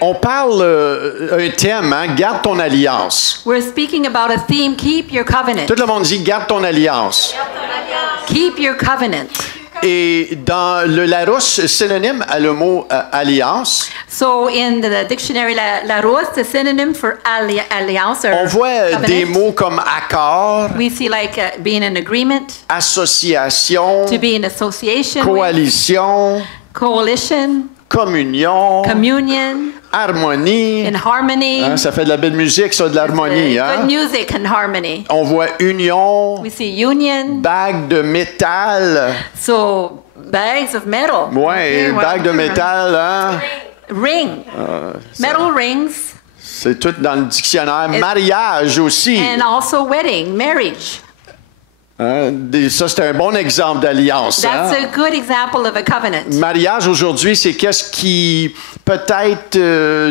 On parle un thème, hein, garde ton alliance. We're speaking about a theme, keep your covenant. Tout le monde dit garde ton alliance. Keep your covenant. Et dans le Larousse, synonyme à le mot alliance, So in the dictionary Larousse, the synonym for alliance or on voit covenant, des mots comme accord, we see like being in agreement, association, to be in association, with, coalition, coalition, communion, communion, harmonie. in harmony. Hein, ça fait de la belle musique, ça, de l'harmonie. Hein? Good music and harmony. On voit union, We see union. bague de métal. So bags of metal. Ouais, bague de métal, hein? Ring. Metal rings. C'est tout dans le dictionnaire. Mariage aussi. And also wedding, marriage. Hein? Ça, c'est un bon exemple d'alliance. That's Hein? a good example of a covenant. Mariage aujourd'hui, c'est qu'est-ce qui peut-être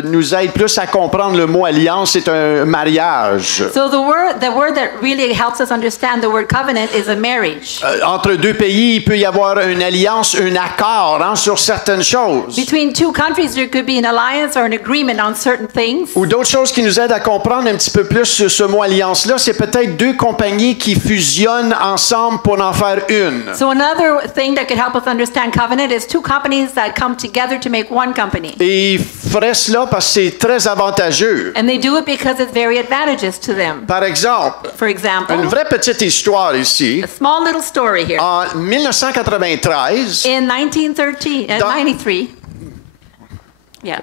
nous aide plus à comprendre le mot alliance, c'est un mariage. So the word that really helps us understand the word covenant is a marriage. Entre deux pays, il peut y avoir une alliance, un accord hein, sur certaines choses. Between two countries, there could be an alliance or an agreement on certain things. Ou d'autres choses qui nous aident à comprendre un petit peu plus ce mot alliance-là, c'est peut-être deux compagnies qui fusionnent ensemble pour en faire une. So another thing that could help us understand covenant is two companies that come together to make one company. Et ils feraient cela parce que c'est très avantageux. And they do it because it's very advantageous to them. Par exemple, For example, une vraie petite histoire ici. a small little story here. En 1993, In 1993, yeah.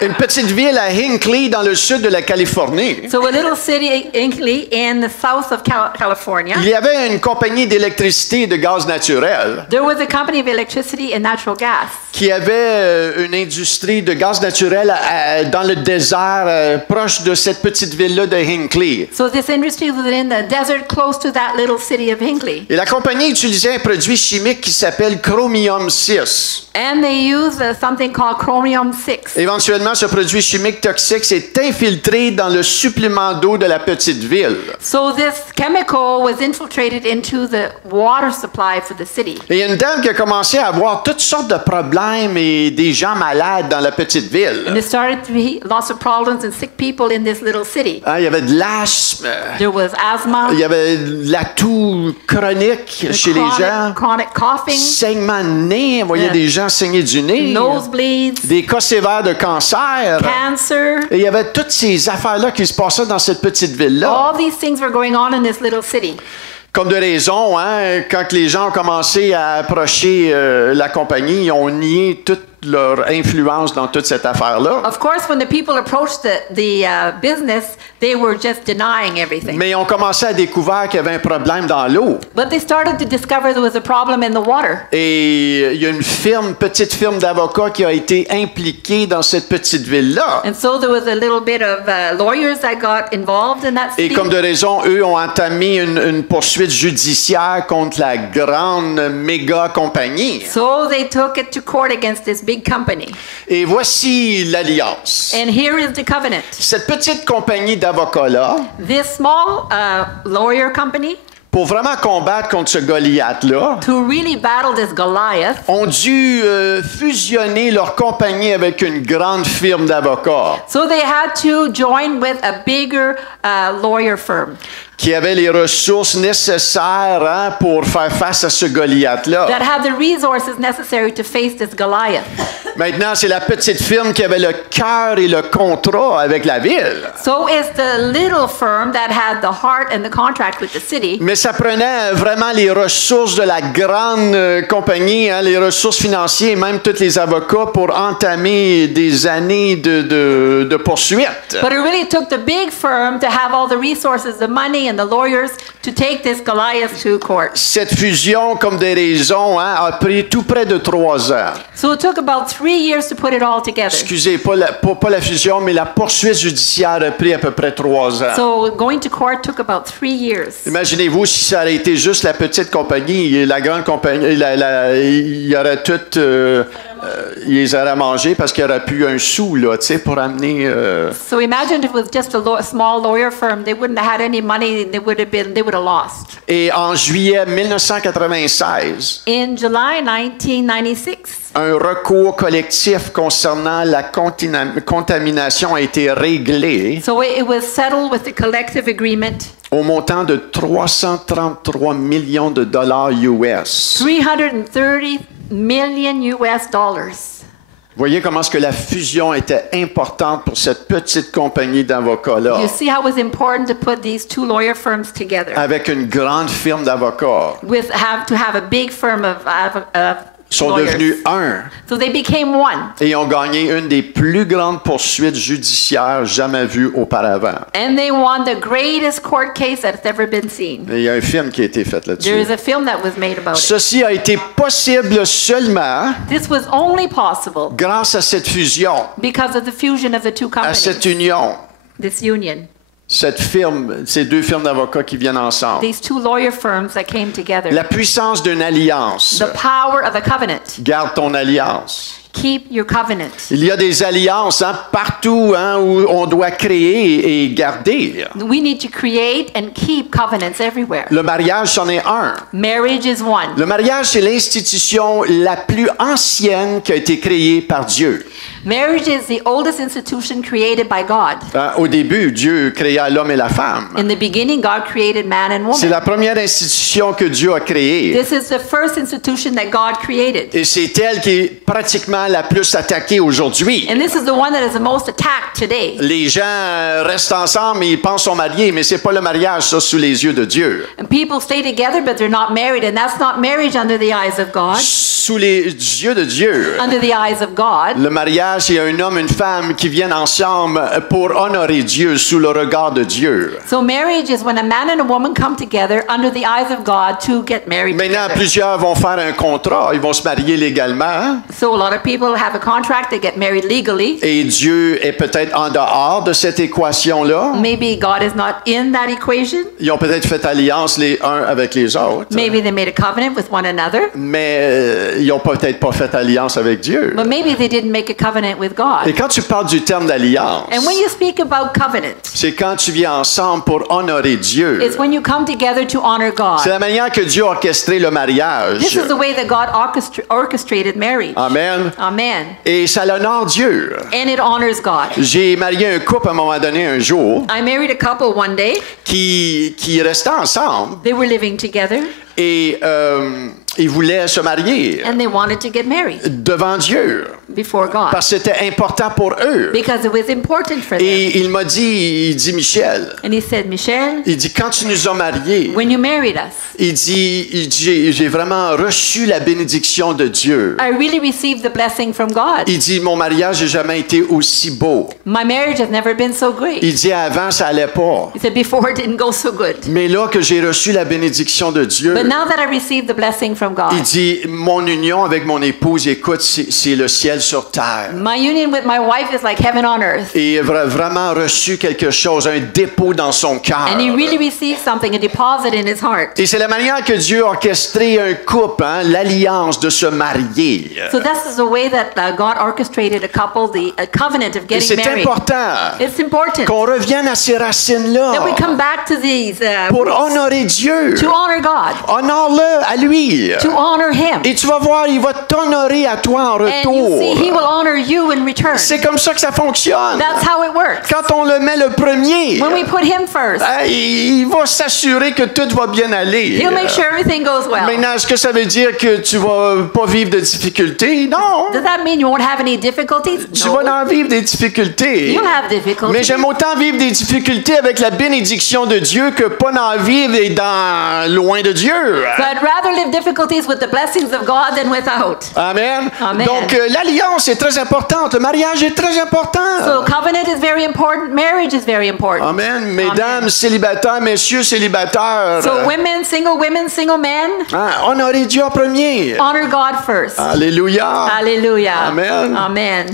une petite ville à Hinckley dans le sud de la Californie, So a little city, Inkley, in the south of California, il y avait une compagnie d'électricité et de gaz naturel there was a company of electricity and natural gas. qui avait une industrie de gaz naturel dans le désert proche de cette petite ville-là de Hinckley. So this industry was in the desert close to that little city of Hinckley. Et la compagnie utilisait un produit chimique qui s'appelle chromium 6. And they used something called chromium 6. Éventuellement, ce produit chimique toxique s'est infiltré dans le supplément d'eau de la petite ville. So this chemical was infiltrated into the water supply for the city. Et il y a une dame qui a commencé à avoir toutes sortes de problèmes et des gens malades dans la petite ville. And there started to be lots of problems and sick people in this little city. Hein, il y avait de l'asthme, There was asthma, il y avait de la toux chronique chez les gens, chronic coughing, saignement de nez, on voyait des gens saigner du nez, nosebleeds, des cas sévères de cancer. cancer. Et il y avait toutes ces affaires-là qui se passaient dans cette petite ville-là. All these things were going on in this little city. Comme de raison, hein, quand les gens ont commencé à approcher la compagnie, ils ont nié toute leur influence dans toute cette affaire-là. Of course, when the people approached the business, they were just denying everything. Mais ils ont commencé à découvrir qu'il y avait un problème dans l'eau. But they started to discover there was a problem in the water. Et il y a une petite firme d'avocats qui a été impliquée dans cette petite ville-là. And so there was a little bit of lawyers that got involved in that Et city. comme de raison, eux ont entamé une poursuite judiciaire contre la grande méga compagnie. So they took it to court against this big company. Et voici l'alliance. And here is the covenant. Cette petite compagnie d'avocats-là, This small lawyer company, pour vraiment combattre contre ce Goliath-là, to really battle this Goliath, ont dû fusionner leur compagnie avec une grande firme d'avocats so they had to join with a bigger lawyer firm qui avait les ressources nécessaires hein, pour faire face à ce Goliath-là. that had the resources necessary to face this Goliath. Maintenant, c'est la petite firme qui avait le cœur et le contrat avec la ville. So it's the little firm that had the heart and the contract with the city. Mais ça prenait vraiment les ressources de la grande compagnie, hein, les ressources financières, et même tous les avocats pour entamer des années de poursuites. But it really took the big firm to have all the resources, the money and the lawyers to take this Goliath to court. Cette fusion, comme des raisons, hein, a pris tout près de 3 ans. So it took about 3 years to put it all together. Excusez, pas la fusion, mais la poursuite judiciaire a pris à peu près 3 ans. So going to court took about 3 years. Imaginez-vous si ça avait été juste la petite compagnie, la grande compagnie, il y aurait tout, ils les auraient mangés parce qu'il n'y aurait plus un sou là, tu sais, pour amener. So imagine if it was just a small lawyer firm, they wouldn't have had any money, they would have lost. Et en juillet 1996, In July 1996, un recours collectif concernant la contamination a été réglé So it was settled with the collective agreement, au montant de 333 millions de dollars US. 330 million US dollars. Voyez comment est-ce que la fusion était importante pour cette petite compagnie d'avocats-là, You see how it was important to put these two lawyer firms together avec une grande firme d'avocats. with to have a big firm of Sont lawyers. devenus un So they became one, et ont gagné une des plus grandes poursuites judiciaires jamais vues auparavant. and they won the greatest court case that's ever been seen. Et il y a un film qui a été fait There là-dessus. is a film that was made about it. Ceci a été possible seulement This was only possible grâce à cette fusion, because of the fusion of the two à cette companies, union, this union, cette firme, ces deux firmes d'avocats qui viennent ensemble. these two lawyer firms that came together. La puissance d'une alliance. The power of a covenant. Garde ton alliance. Keep your covenant. Il y a des alliances partout où on doit créer et garder. We need to create and keep covenants everywhere. Le mariage, c'en est un. Marriage is one. Le mariage, c'est l'institution la plus ancienne qui a été créée par Dieu. Marriage is the oldest institution created by God. Au début, Dieu créa l'homme et la femme. In the beginning, God created man and C'est woman. la première institution que Dieu a créée. This is the first institution that God created. Et c'est elle qui est pratiquement la plus attaquée aujourd'hui. And this is the one that is the most attacked today. Les gens restent ensemble et ils pensent sont mariés, mais c'est pas le mariage, ça, sous les yeux de Dieu. And people stay together, but they're not married. And that's not marriage under the eyes of God. Sous les yeux de Dieu, Under the eyes of God. le mariage, c'est un homme et une femme qui viennent ensemble pour honorer Dieu sous le regard de Dieu. So marriage is when a man and a woman come together under the eyes of God to get married Maintenant, together. plusieurs vont faire un contrat, ils vont se marier légalement, hein? So a lot of people have a contract, they get married legally. Et Dieu est peut-être en dehors de cette équation-là. Maybe God is not in that equation. Ils ont peut-être fait alliance les uns avec les autres, Maybe they made a covenant with one another. mais ils n'ont peut-être pas fait alliance avec Dieu. But maybe they didn't make a covenant with Et God. quand tu parles du terme d'alliance, And when you speak about covenant, c'est quand tu viens ensemble pour honorer Dieu. it's when you come together to honor C'est God. la manière que Dieu a orchestré le mariage. This is the way that God orchestrated marriage. Amen. Amen. Et ça l'honore Dieu. And it honors God. J'ai marié un couple à un moment donné un jour I married a couple one day. qui restait ensemble They were living together et ils voulaient se marier and they wanted to get married devant Dieu before God parce que c'était important pour eux. because it was important for them. Et il m'a dit, Michel, And he said, Michelle, il dit, quand tu nous as mariés, when you married us, il dit, j'ai vraiment reçu la bénédiction de Dieu. I really received the blessing from God. Il dit, mon mariage n'a jamais été aussi beau. My marriage has never been so great. Il dit, avant, ça allait pas. He said, before it didn't go so good. Mais là que j'ai reçu la bénédiction de Dieu, But now that I received the blessing from God, il dit, mon union avec mon épouse, écoute, c'est le ciel sur terre. my union with my wife is like heaven on earth. Et il a vraiment reçu quelque chose, un dépôt dans son cœur. And he really received something, a deposit in his heart. Et c'est la manière que Dieu a orchestré un couple, l'alliance de se marier. So this is the way that God orchestrated a couple, a covenant of Et getting c'est married. important It's important qu'on revienne à ces racines-là that we come back to these pour roots honorer Dieu. to honor God, Honore-le à lui. to honor Him. Et tu vas voir, il va t'honorer à toi en And you see, He retour. will honor you in return. C'est comme ça que ça fonctionne. That's how it works. Quand on le met le premier, When we put Him first, il va s'assurer que tout va bien aller. He'll make sure everything goes well. Maintenant, est-ce que ça veut dire que tu vas pas vivre de difficultés? Non. Does that mean you won't have any difficulties? Tu No. vas en vivre des difficultés. You'll have Mais difficulties. j'aime autant vivre des difficultés avec la bénédiction de Dieu que pas en vivre et loin de Dieu. So I'd rather live difficulties with the blessings of God than without. Amen. Amen. Donc, l'alliance est très importante. Le mariage est très important. So covenant is very important. Marriage is very important. Amen. Mesdames célibataires, messieurs célibataires. So women, single men, Honorez Dieu en premier. honor God first. Alléluia. Hallelujah. Amen. Amen.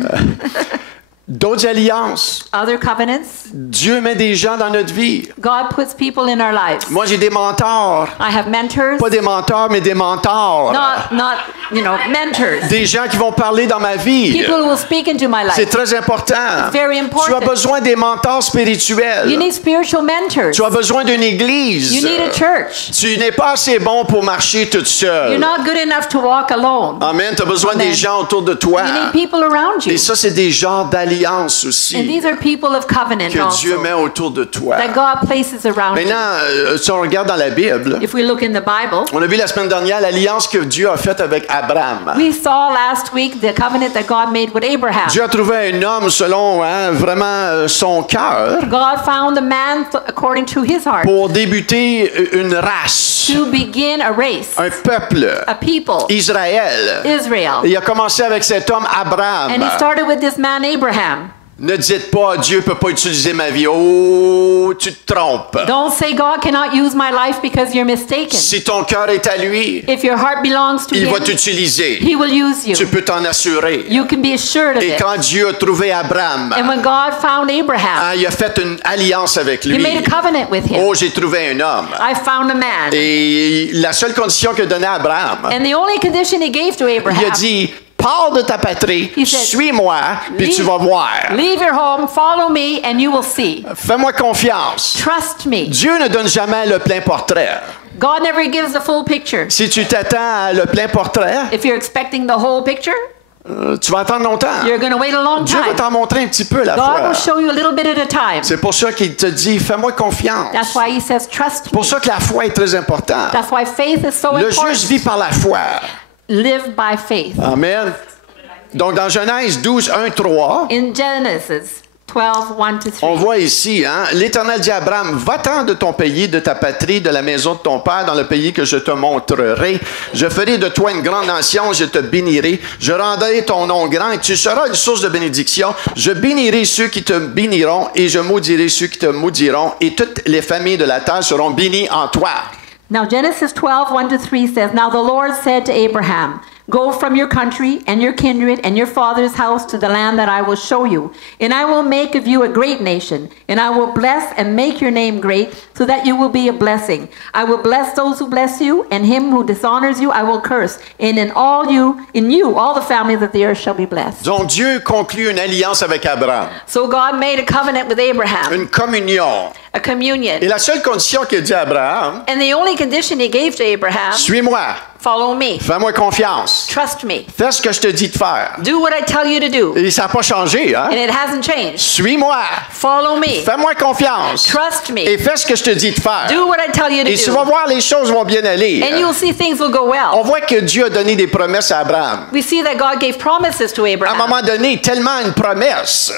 d'autres alliances. other covenants. Dieu met des gens dans notre vie. God puts people in our lives. Moi, j'ai des mentors. I have mentors, Pas des mentors, mais des mentors. not mentors. Des gens qui vont parler dans ma vie. People who will speak into my C'est life. très important. very Tu important. as besoin des mentors You spirituels. need spiritual mentors. Tu as besoin d'une église. You need a church. Tu n'es pas assez bon pour marcher toute seule. You're not good enough to walk alone. Amen. Tu as besoin Amen. des gens autour de toi. You need people around you. Et ça, c'est des genres d'alliances And aussi these are people of covenant que Dieu also met autour de toi. that God places around you. Maintenant, si on regarde dans la Bible, If we look in the Bible, on a vu la semaine dernière l'alliance que Dieu a faite avec Abraham. we saw last week the covenant that God made with Abraham. Dieu a trouvé un homme selon vraiment son cœur God found a man according to his heart pour débuter une race, to begin a race, un peuple, a people, Israël. Israel. Et il a commencé avec cet homme Abraham. And he started with this man Abraham. Ne dites pas Dieu peut pas utiliser ma vie. Oh, tu te trompes. Don't say God cannot use my life because you're mistaken. Si ton cœur est à lui, If your heart belongs to il va him, t'utiliser. he will use you. Tu peux t'en assurer. You can be assured of Et it. quand Dieu a trouvé Abraham, And when God found Abraham, il a fait une alliance avec he lui. made a covenant with him. Oh, j'ai trouvé un homme. I found a man. Et la seule condition que donnait Abraham, And the only condition he gave to il a Abraham, dit, pars de ta patrie, He said, suis-moi, puis tu vas voir. leave your home, follow me, and you will see. Fais-moi confiance. Trust me. Dieu ne donne jamais le plein portrait. God never gives the full picture. Si tu t'attends à le plein portrait, If you're expecting the whole picture, tu vas attendre longtemps. you're going to wait a long Dieu va time. t'en montrer un petit peu la God fois. will show you a little bit at a time. C'est pour ça qu'il te dit, fais-moi confiance. That's why he says, trust C'est me. pour ça que la foi est très importante. That's why faith is so Le juste important. vit par la foi. Live by faith. Amen. Donc, dans Genèse 12, 1, 3, In Genesis 12, 1 to 3. on voit ici, l'Éternel dit à Abraham, va-t'en de ton pays, de ta patrie, de la maison de ton père, dans le pays que je te montrerai. Je ferai de toi une grande nation, je te bénirai. Je rendrai ton nom grand et tu seras une source de bénédiction. Je bénirai ceux qui te béniront et je maudirai ceux qui te maudiront. Et toutes les familles de la terre seront bénies en toi. Now Genesis 12, 1 to 3 says, Now the Lord said to Abraham, Go from your country and your kindred and your father's house to the land that I will show you. And I will make of you a great nation. And I will bless and make your name great, so that you will be a blessing. I will bless those who bless you, and him who dishonors you I will curse. And in you, all the families of the earth shall be blessed. Donc Dieu conclut une alliance avec Abraham, So God made a covenant with Abraham, une communion. a communion. Et la seule condition qu'il dit à Abraham, And the only condition he gave to Abraham, suis-moi, follow me, fais-moi confiance, trust me, fais ce que je te dis de faire. do what I tell you to do. Et ça n'a pas changé, hein? And it hasn't changed. Suis-moi, Follow me, fais-moi confiance trust me, et fais ce que je te dis de faire. do what I tell you to Et tu vas do. voir, les choses vont bien aller. And you'll see things will go On well. voit que Dieu a donné des promesses à Abraham. We see that God gave promises to À un Abraham. moment donné, tellement une promesse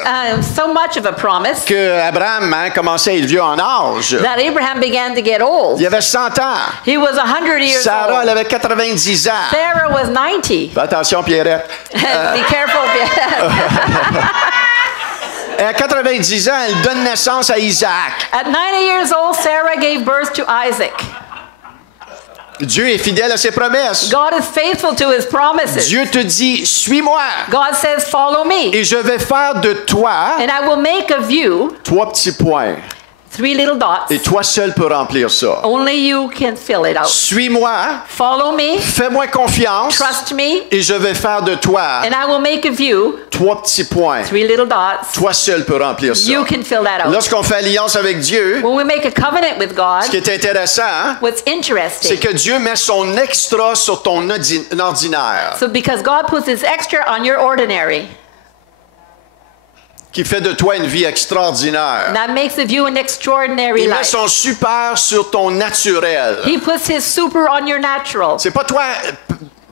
So much of a promise que Abraham commençait à être vieux en âge. that Abraham began to get old. Il avait 100 ans. He was 100 years Sarah, elle old. avait 90 ans. Sarah was 90. Fais attention, Pierrette. Be careful. Et à 90 ans, elle donne naissance à Isaac. At 90 years old, Sarah gave birth to Isaac. Dieu est fidèle à ses promesses. God is faithful to his promises. Dieu te dit, suis-moi God says, follow me, et je vais faire de toi and I will make of you 3 petits points. 3 little dots. Et toi seul peux remplir ça. Only you can fill it out. Suis-moi, Follow me, fais-moi confiance trust me, et je vais faire de toi and I will make of you 3 petits points. 3 little dots. Toi seul peux remplir ça. You can fill that out. Lorsqu'on fait alliance avec Dieu, When we make a covenant with God, ce qui est intéressant, what's c'est interesting, que Dieu met son extra sur ton ordinaire, so because God puts his extra on your ordinary, qui fait de toi une vie extraordinaire. that makes of you an extraordinary Il met life. son super sur ton naturel. He puts his super on your natural. C'est pas toi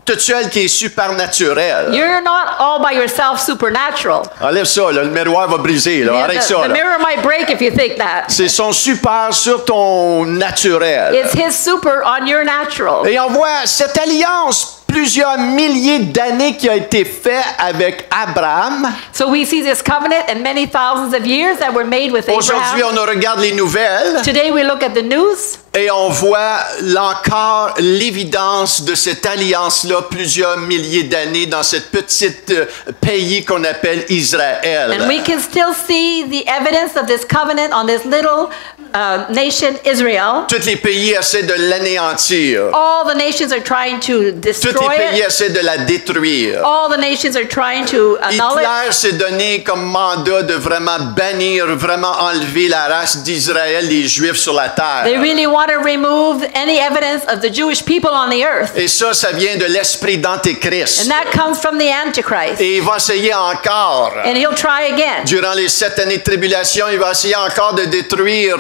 toute seule qui est supernaturel. You're not all by yourself supernatural. Enlève ça, là, le miroir va briser. Là. Arrête ça. The Là. mirror might break if you think that. C'est son super sur ton naturel. It's his super on your natural. Et on voit cette alliance, plusieurs milliers d'années qui a été faite avec Abraham. So we see this covenant and many thousands of years that were made with Aujourd'hui, Abraham. on regarde les nouvelles. Today we look at the news. Et on voit encore l'évidence de cette alliance-là plusieurs milliers d'années dans cette petite pays qu'on appelle Israël. And we can still see the evidence of this covenant on this little nation, Israel. Tous les pays essaient de l'anéantir. All the nations are trying to Tous destroy les pays it. essaient de la détruire. All the nations are trying to annul it. Hitler s'est donné comme mandat de vraiment bannir, vraiment enlever la race d'Israël, les Juifs sur la terre. They really want to remove any evidence of the Jewish people on the earth. Et ça vient de l'esprit d'Antéchrist. And that comes from the Antichrist. Et il va essayer encore. And he'll try again. Durant les 7 années de tribulation, il va essayer encore de détruire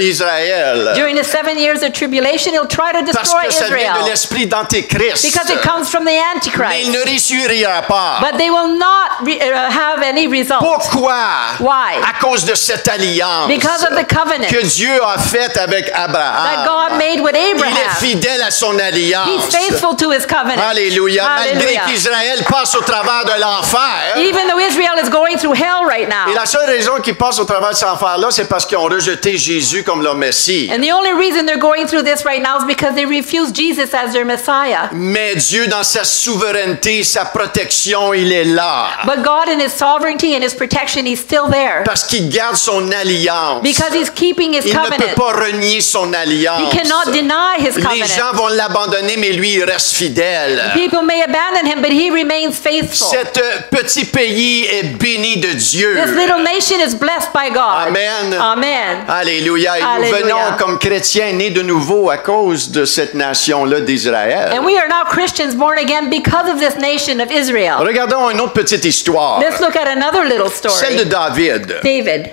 Israël. During the 7 years of tribulation, he'll try to Parce destroy que ça vient de Israel. l'esprit d'Antéchrist. Because it comes from the Mais il Antichrist. ne réussira pas. But they will not have any result. Pourquoi? Why? À cause de cette alliance Because of the covenant que Dieu a faite avec that Abraham. God made with Il est Abraham. fidèle à son alliance. He's faithful to his covenant. Alléluia. Malgré Hallelujah. qu'Israël passe au travers de l'enfer. Even though Israel is going through hell right now. Et la seule raison qu'ils passent au travers de cet enfer-là, c'est parce qu'ils ont rejeté Jésus comme leur Messie. And the only reason they're going through this right now is because they refuse Jesus as their Messiah. Mais Dieu, dans sa souveraineté, sa protection, il est là. But God in his sovereignty and his protection, he's still there. Parce qu'il garde son alliance. Because he's keeping his Il ne peut covenant. pas renier son alliance. He cannot deny his Les gens covenant. vont l'abandonner, mais lui, il reste fidèle. People may abandon him, but he remains faithful. Cet petit pays est béni de Dieu. This little nation is blessed by God. Amen. Amen. Alléluia. Et nous Alléluia. venons comme chrétiens nés de nouveau à cause de cette nation-là d'Israël. And we are now Christians born again because of this nation of Israel. Regardons une autre petite histoire. Let's look at another little Celle de story. David. David.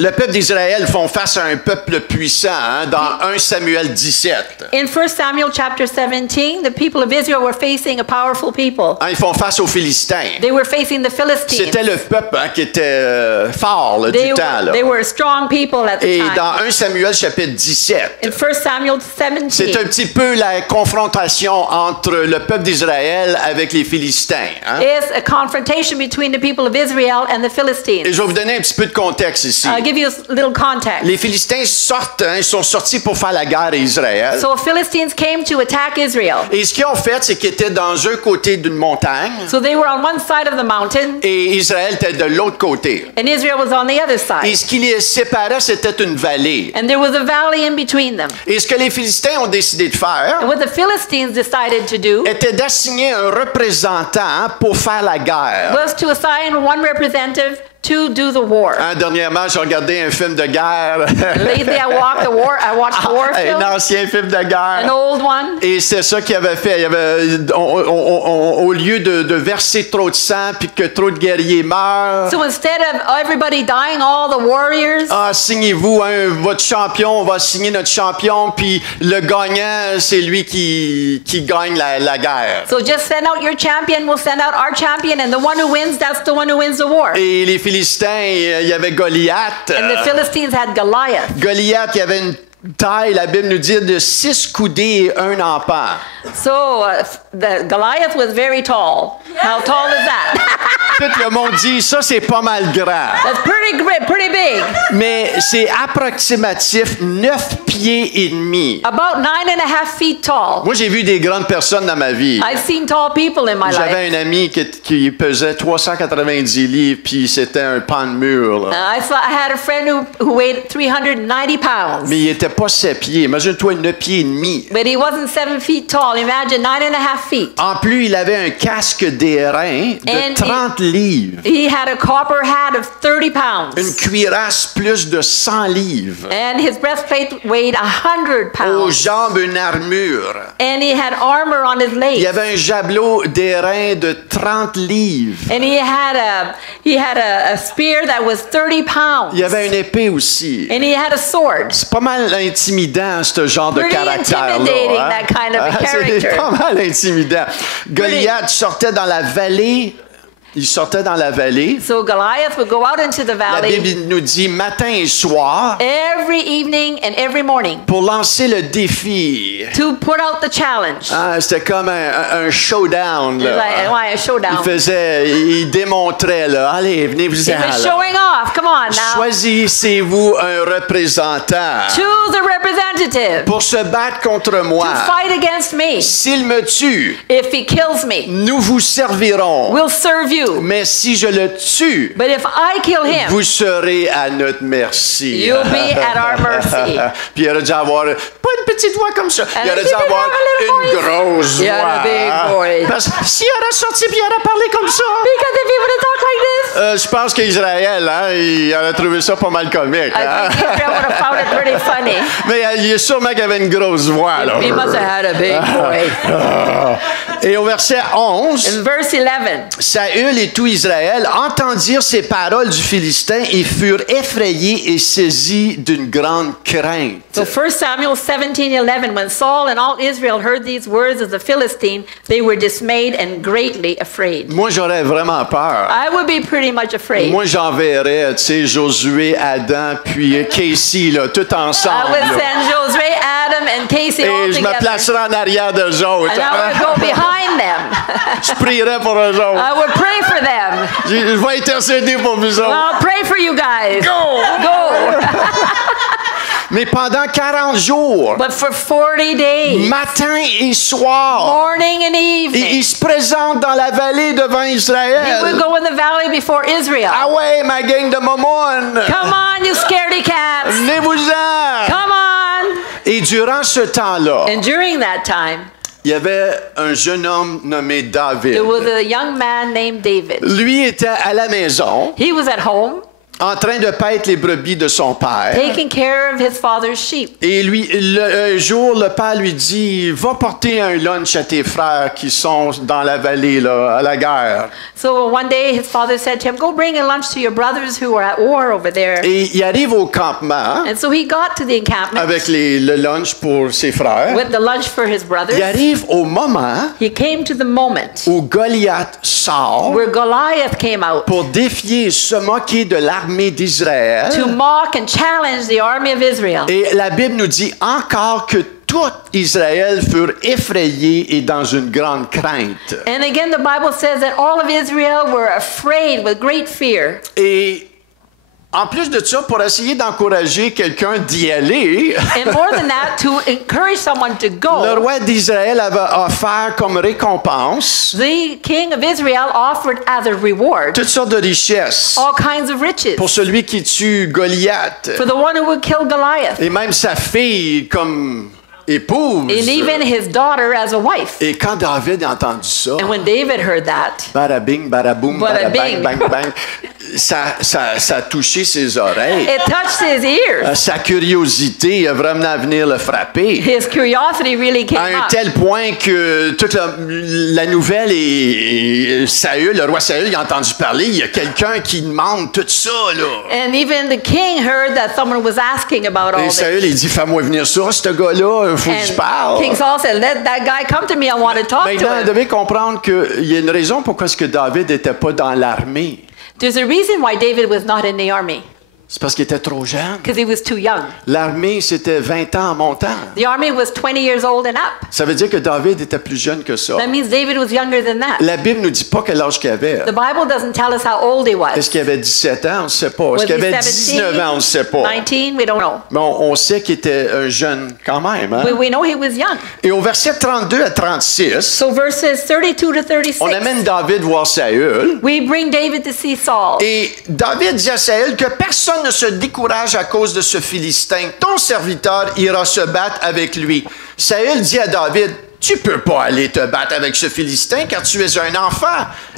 Le peuple d'Israël font face à un peuple puissant dans 1 Samuel 17. In 1 Samuel chapter 17, the people of Israel were facing a powerful people. Ils font face aux Philistins. They were facing the Philistines. C'était le peuple qui était fort là, du temps. Là. They were strong people at the Et time. dans 1 Samuel chapitre 17, In 1 Samuel c'est un 17, petit peu la confrontation entre le peuple d'Israël avec les Philistins. Hein? is a confrontation between the people of Israel and the Et Philistines. je vais vous donner un petit peu de contexte ici. I'll give you a little context. Les Philistins sortent, ils sont sortis pour faire la guerre à Israël. So Philistines came to attack Israel. Et ce qu'ils ont fait, c'est qu'ils étaient dans un côté d'une montagne So they were on one side of the mountain, et Israël était de l'autre côté. and Israel was on the other Et side. ce qui les séparait, c'était une vallée. And there was a valley in between them. Et ce que les Philistins ont décidé de faire And what the Philistines decided to do était d'assigner un représentant pour faire la guerre. was to assign one representative to do the war. Hein, dernièrement, j'ai regardé un film de guerre. Lately, I watched a war Un film, ancien film de an guerre. old one. Et c'est ça qu'il avait fait. Il y avait, au lieu de verser trop de sang puis que trop de guerriers meurent, So instead of everybody dying, all the warriors, signez-vous votre champion, on va signer notre champion, puis le gagnant, c'est lui qui gagne la guerre. so just send out your champion, we'll send out our champion, and the one who wins, that's the one who wins the war. Et les Philistins, il y avait Goliath. And the Philistines had Goliath. Goliath, il avait une taille, la Bible nous dit, de 6 coudées et 1 empan. So the Goliath was very tall. How tall is that? Tout le monde dit, ça c'est pas mal grand. That's pretty big. Mais c'est approximatif 9 pieds et demi. About 9.5 feet tall. Moi, j'ai vu des grandes personnes dans ma vie. I've seen tall people in my life. J'avais un ami qui pesait 390 livres, puis c'était un pan de mur. Là. I had a friend who weighed 390 pounds. Mais il était pas 7 pieds. Imagine-toi 9 pieds et demi. But he wasn't 7 feet tall. Imagine 9.5 feet. En plus, il avait un casque d'airain de And 30 livres. He had a copper hat of 30 pounds. Une cuirasse plus de 100 livres. And his breastplate weighed 100 Aux pounds. jambes, une armure. And he had armor on his Il legs. y avait un javelot d'airain de 30 livres. And he had a spear that was 30 pounds. Il y avait une épée aussi. And he had a sword. C'est pas mal intimidant, ce genre de Pretty caractère-là. intimidating, Hein? that kind of a C'est character. pas mal intimidant. Goliath sortait dans la vallée Il sortait dans la vallée. So Goliath would go out into the La valley Bible nous dit matin et soir every evening and every morning pour lancer le défi. to put out the challenge. Ah, c'était comme un showdown. It's Là. like, why a Il showdown? il démontrait, là, allez, venez vous He en was là. showing off. Come on now. Choisissez-vous un représentant Choose a representative pour se battre contre moi. to fight against me. S'il me tue, If he kills me, nous vous servirons. we'll serve you. Mais si je le tue, But if I kill him, vous serez à notre merci. you'll be at our mercy. Puis il aurait dû avoir, pas une petite voix comme ça, il And aurait he dû didn't avoir have a little une voice. grosse He had voix. a big voice. Parce que s'il aurait sorti puis il aurait parlé comme ça, Because if he would have talked like this, je pense qu'Israël, hein, il aurait trouvé ça pas mal comique. Hein? I think Israel would have found it pretty funny. Mais il est sûrement qu'il avait une grosse voix. Là. He must have had a big voice. Et au verset 11, In verse 11, Saül et tout Israël entendirent ces paroles du Philistin et furent effrayés et saisis d'une grande crainte. so 1 Samuel 17:11, when Saul and all Israel heard these words of the Philistine, they were dismayed and greatly afraid. Moi, j'aurais vraiment peur. I would be pretty much afraid. Moi, j'enverrais, tu sais, Josué, Adam, puis Casey, là, tout I ensemble. would là. send Josué, Adam, and Casey all Et je me together. placerai en arrière d'eux autres. And I would go behind them. Je prierai pour eux autres. I would pray for them. Je vais intercéder pour vous autres. I'll pray for you guys. Go. Mais pendant 40 jours, But for 40 days, matin et soir, morning and evening, il se présente dans la vallée devant he would Israël. go in the valley before Israel. Ah ouais, ma gang de momone! Come on, you scaredy cats. Venez-vous-en! Come on. Et durant ce temps-là, And during that time, il y avait un jeune homme nommé David. there was a young man named David. Lui était à la maison, He was at home en train de paître les brebis de son père. taking care of his father's sheep. Et lui, un jour, le père lui dit, va porter un lunch à tes frères qui sont dans la vallée, là, à la guerre. So one day his father said to him, go bring a lunch to your brothers who are at war over there. Et il arrive au campement And so he got to the encampment avec le lunch pour ses frères. with the lunch for his brothers. Il arrive au moment He came to the moment où Goliath sort where Goliath came out pour défier, se moquer de l'armée to d'Israël. mock and challenge the army of Israel. Et la Bible nous dit encore que tout Israël furent effrayés et dans une grande crainte. And again, the Bible says that all of Israel were afraid with great fear. Et en plus de ça, pour essayer d'encourager quelqu'un d'y aller, And more than that, to encourage someone to le go, roi d'Israël avait offert comme récompense the king of Israel offered as a reward toutes sortes de richesses all kinds of riches pour celui qui tue Goliath. for the one who would kill Goliath, Et même sa fille comme épouse. and even his daughter as a wife. Et quand David a entendu ça, And when David heard that, barabing, baraboum, Bada barabang, bing. bang, bang, ça a touché ses oreilles. it touched his ears. Sa curiosité a vraiment venir le frapper. His curiosity really came À un up. tel point que toute la nouvelle et Saül, le roi Saül, il a entendu parler, il y a quelqu'un qui demande tout ça, là. And even the king heard that someone was asking about all Et this. Saül, il dit, fais-moi venir ça, ce gars-là, il faut que je parle. And King Saul said, let that guy come to me, I want to talk to Maintenant, vous him. devez comprendre qu'il y a une raison pourquoi est-ce que David n'était pas dans l'armée. There's a reason why David was not in the army, C'est parce qu'il était trop jeune. because he was too young. L'armée, c'était 20 ans en montant. The army was 20 years old and up. Ça veut dire que David était plus jeune que ça. That means David was younger than that. La Bible ne nous dit pas quel âge qu'il avait. The Bible doesn't tell us how old he was. Est-ce qu'il avait 17 ans? On ne sait pas. Est-ce Was qu'il he avait 17, 19 ans? On ne sait pas. 19? We don't know. Mais on sait qu'il était un jeune quand même. Hein? We know he was young. Et au verset 32 à 36, So verses 32 to 36, on amène David voir Saül. we bring David to see Saul. Et David dit à Saül que personne ne se décourage à cause de ce Philistin. Ton serviteur ira se battre avec lui. Saül dit à David, tu peux pas aller te battre avec ce Philistin car tu es un enfant.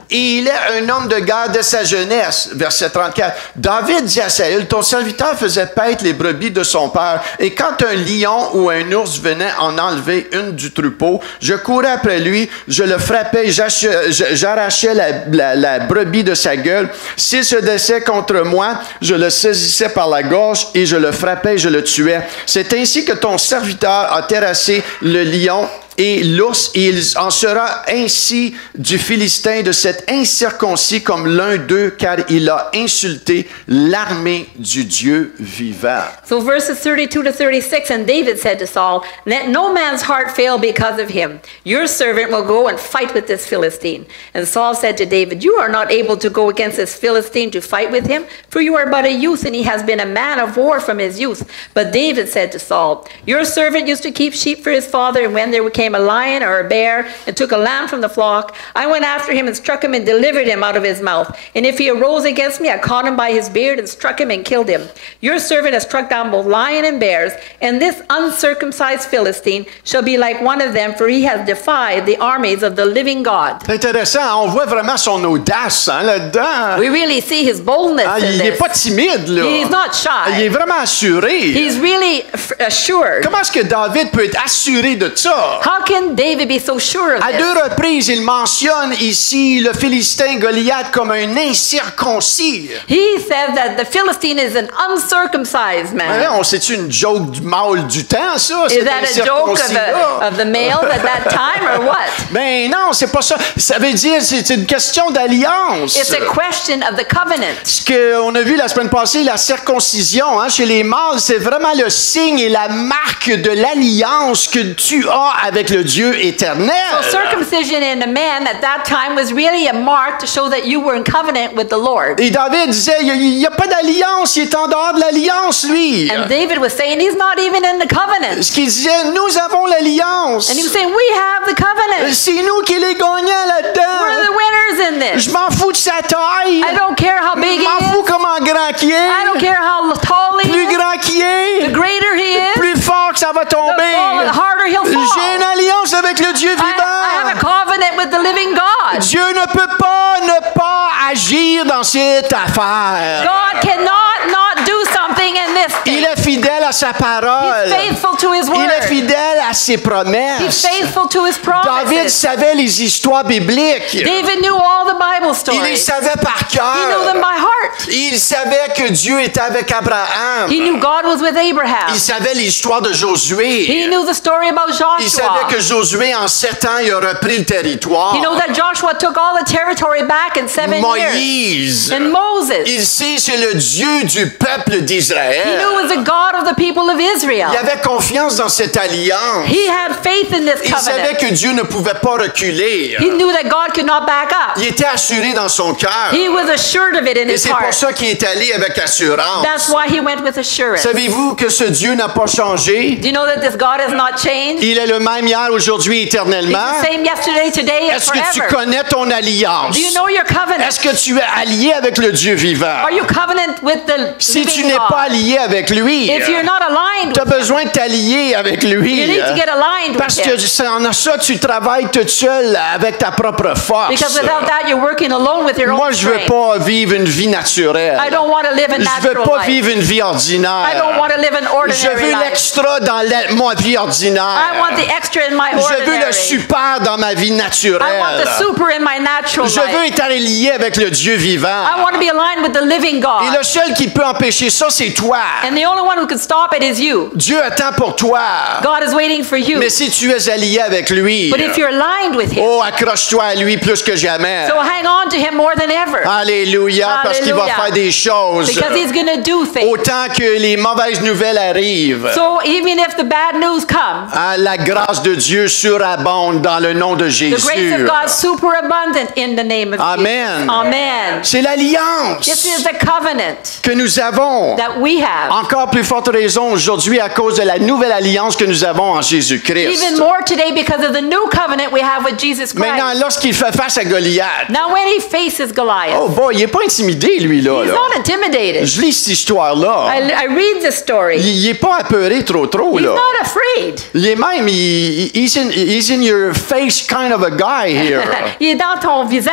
Et il est un homme de guerre de sa jeunesse. Verset 34. David dit à Saül, ton serviteur faisait paître les brebis de son père. Et quand un lion ou un ours venait en enlever une du troupeau, je courais après lui, je le frappais, j'arrachais la brebis de sa gueule. S'il se dressait contre moi, je le saisissais par la gorge et je le frappais et je le tuais. C'est ainsi que ton serviteur a terrassé le lion et l'ours, et il en sera ainsi du Philistin, de cet incirconcis comme l'un d'eux, car il a insulté l'armée du Dieu vivant. So verses 32 to 36, and David said to Saul, let no man's heart fail because of him. Your servant will go and fight with this Philistine. And Saul said to David, you are not able to go against this Philistine to fight with him, for you are but a youth, and he has been a man of war from his youth. But David said to Saul, your servant used to keep sheep for his father, and when there came a lion or a bear and took a lamb from the flock, I went after him and struck him and delivered him out of his mouth. And if he arose against me, I caught him by his beard and struck him and killed him. Your servant has struck down both lion and bears, and this uncircumcised Philistine shall be like one of them, for he has defied the armies of the living God. C'est intéressant, on voit vraiment son audace là-dedans. We really see his boldness in Il n'est this. pas timide, là. He's not Il est shy. vraiment assuré. He's really assured. Comment est-ce que David peut être assuré de ça? How can David be so sure of À deux this? reprises, il mentionne ici le Philistin Goliath comme un incirconcis. He says that the Philistine is an uncircumcised Mais man. là, on sait-tu une joke du mâle du temps, ça? Is that a joke of the males at that time or what? Ben non, c'est pas ça. Ça veut dire c'est une question d'alliance. It's a question of the covenant. Ce qu'on a vu la semaine passée, la circoncision, chez les mâles, c'est vraiment le signe et la marque de l'alliance que tu as avec le Dieu éternel. So circumcision in a man at that time was really a mark to show that you were in covenant with the Lord. Et David disait, il n'y a pas d'alliance, il est en dehors de l'alliance, lui. And David was saying he's not even in the covenant. Ce qu'il disait, nous avons l'alliance. And he was saying we have the covenant. C'est nous qui les gagnants We're là-dedans. the winners in this. Je m'en fous de sa taille. I don't care how big Je he m'en fous is. comment grand qu'il I don't est. care how tall he Plus is. grand qu'il The est, greater he is, plus fort que ça va the harder he'll tomber. J'ai une fall. alliance avec le Dieu I have a vivant. covenant with the living God. Dieu ne peut pas ne pas agir dans cette affaire. God cannot not do something in this Il thing. est fidèle à sa parole. He's faithful to his Il est word. fidèle à ses He's promesses. faithful to his David promises. savait les histoires bibliques. David knew all the Bible Il les stories. savait par He knew them cœur. by heart. Il savait que Dieu était avec Abraham. He knew God was with Abraham. Il savait l'histoire de He Josué. knew the story about Il savait Joshua. que Josué, en 7 ans, il a repris le territoire. He knows that Joshua took all the territory back in 7 years. Moïse, And Moses. il sait c'est le Dieu du peuple He d'Israël. knew it was the God of the people of Israel. Il avait confiance dans cette alliance. He had faith in this Il savait covenant. que Dieu ne pouvait pas reculer. He knew that God could not back up. Il était assuré dans son cœur. He was assured of it in Et his c'est pour heart. ça qu'il est allé avec assurance. That's why he went with assurance. Savez-vous que ce Dieu n'a pas changé? Do you know that this God has not changed? Il est le même hier, aujourd'hui, He's éternellement. the same yesterday, today, and Est-ce que tu forever. connais ton alliance? Do you know your covenant? Est-ce que tu es allié avec le Dieu vivant? Are you covenant with the Si tu living n'es God? pas allié avec lui, If you're not aligned tu as with him, besoin de t'allier avec lui. you need to get aligned Parce with que him. en ça, tu travailles toute seule avec ta propre force. Because without that, you're working alone with your Moi, own je veux strength. pas vivre une vie naturelle. I don't want to live a Je veux natural pas life. vivre une vie I don't ordinaire. want to live an Je ordinary veux life. l'extra dans ma vie I ordinaire. want the extra in my Je veux le ordinary. super dans ma vie I want the naturelle. super in my natural Je veux life. être allié avec le Dieu vivant. I want to be aligned with the living Et God. le seul qui peut empêcher ça, c'est toi. And the only one who can stop it is you. Dieu attend pour toi. God is waiting for you. Mais si tu es allié avec lui, But if you're aligned with him, oh, accroche-toi à lui plus que jamais. so hang on to him more than ever. Alléluia, parce qu'il va Hallelujah. faire des choses. Because he's going to do things. Autant que les mauvaises nouvelles arrivent, So even if the bad news comes, la grâce de Dieu surabonde dans le nom de the grace Jésus. of God is superabundant in the name of Amen. Jesus. Amen. C'est l'alliance This is the covenant que nous avons. that we have. Encore plus forte raison aujourd'hui à cause de la nouvelle alliance que nous avons en Jésus-Christ. Even more today because of the new covenant we have with Jesus Maintenant, Christ. lorsqu'il fait face à Goliath, Now when he faces Goliath, oh boy, il n'est pas intimidé, lui, là. he's là. not intimidated. Je lis cette histoire-là. I read this story. Il n'est pas apeuré trop, He's là. not afraid. Il est même, he's in your face kind of a guy here. Il est dans ton visage.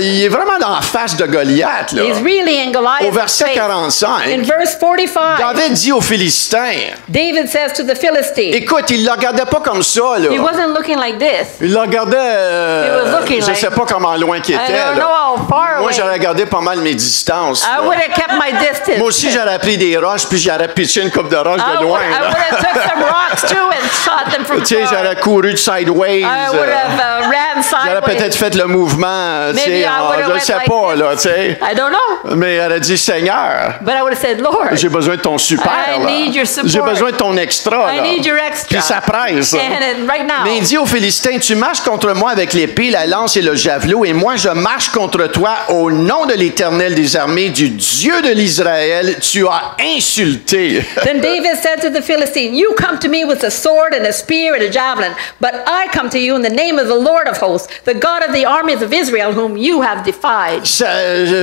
Il est vraiment dans la face de Goliath, là. He's really in Au Goliath's verset face. 45, In verse 45, David dit aux Philistins, David says to the Philistine, écoute, il ne le regardait pas comme ça, he là. wasn't looking like this. Il le regardait, He was looking je ne like- sais pas comment loin qu'il I était, don't know là. how far Moi, away. j'aurais regardé pas mal mes distances. I là. would have kept my distance places. Moi aussi, j'aurais pris des roches, puis j'aurais pitché une coupe de roches de loin. I would have took some rocks too and shot them from Tu sais, far. j'aurais couru de sideways. I would have ran J'aurais peut-être sideways. fait le mouvement, tu Maybe sais, I would have je ne went sais like pas, this. là, tu sais. I don't know. Mais elle a dit, Seigneur, But I would have said, Lord, j'ai besoin de ton super, I là. need your support. J'ai besoin de ton extra, I là. need your extra. Puis ça presse. And right now, Mais il dit aux Philistins, tu marches contre moi avec l'épée, la lance et le javelot, et moi je marche contre toi au nom de l'Éternel des armées, du Dieu de l'Israël, tu as insulté. then David said to the Philistine, you come to me with a sword and a spear and a javelin, but I come to you in the name of the Lord of hosts, the God of the armies of Israel, whom you have defied.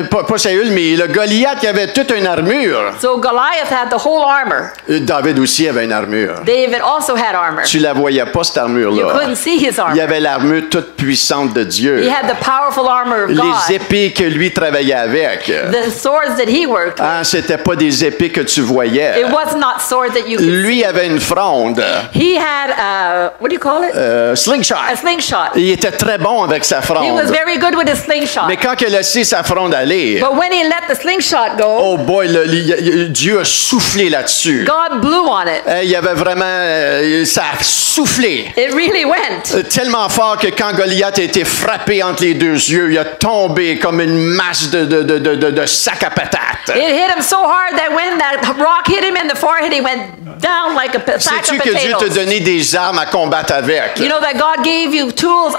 Pas Saül, mais le Goliath qui avait toute une armure. So Goliath had the whole armor. David aussi avait une armure. David also had armor. Tu la voyais pas, cette You armure-là. couldn't see his Il y armor. avait l'armure toute puissante de Dieu. He had the powerful armor of Les God. épées que lui travaillait avec. The swords that he worked with. Ah, c'était pas des épées que tu voyais. It was not swords that you could Lui avait une fronde, He had, what do you call it? slingshot. A slingshot. Il était très bon avec sa He was fronde. very good with his slingshot. Mais quand il a laissé sa fronde aller, But when he let the slingshot go, oh boy, Dieu a soufflé là-dessus. God blew on it. Il y avait vraiment, ça a soufflé. It really went. Tellement fort que quand Goliath a été frappé entre les deux yeux, il a tombé comme une masse de sac à patates. It hit him so hard that when that rock hit him in the forehead, he went down like a sack Sais-tu of que Dieu t'a potatoes. donné des armes à combattre avec? You know that God gave you tools,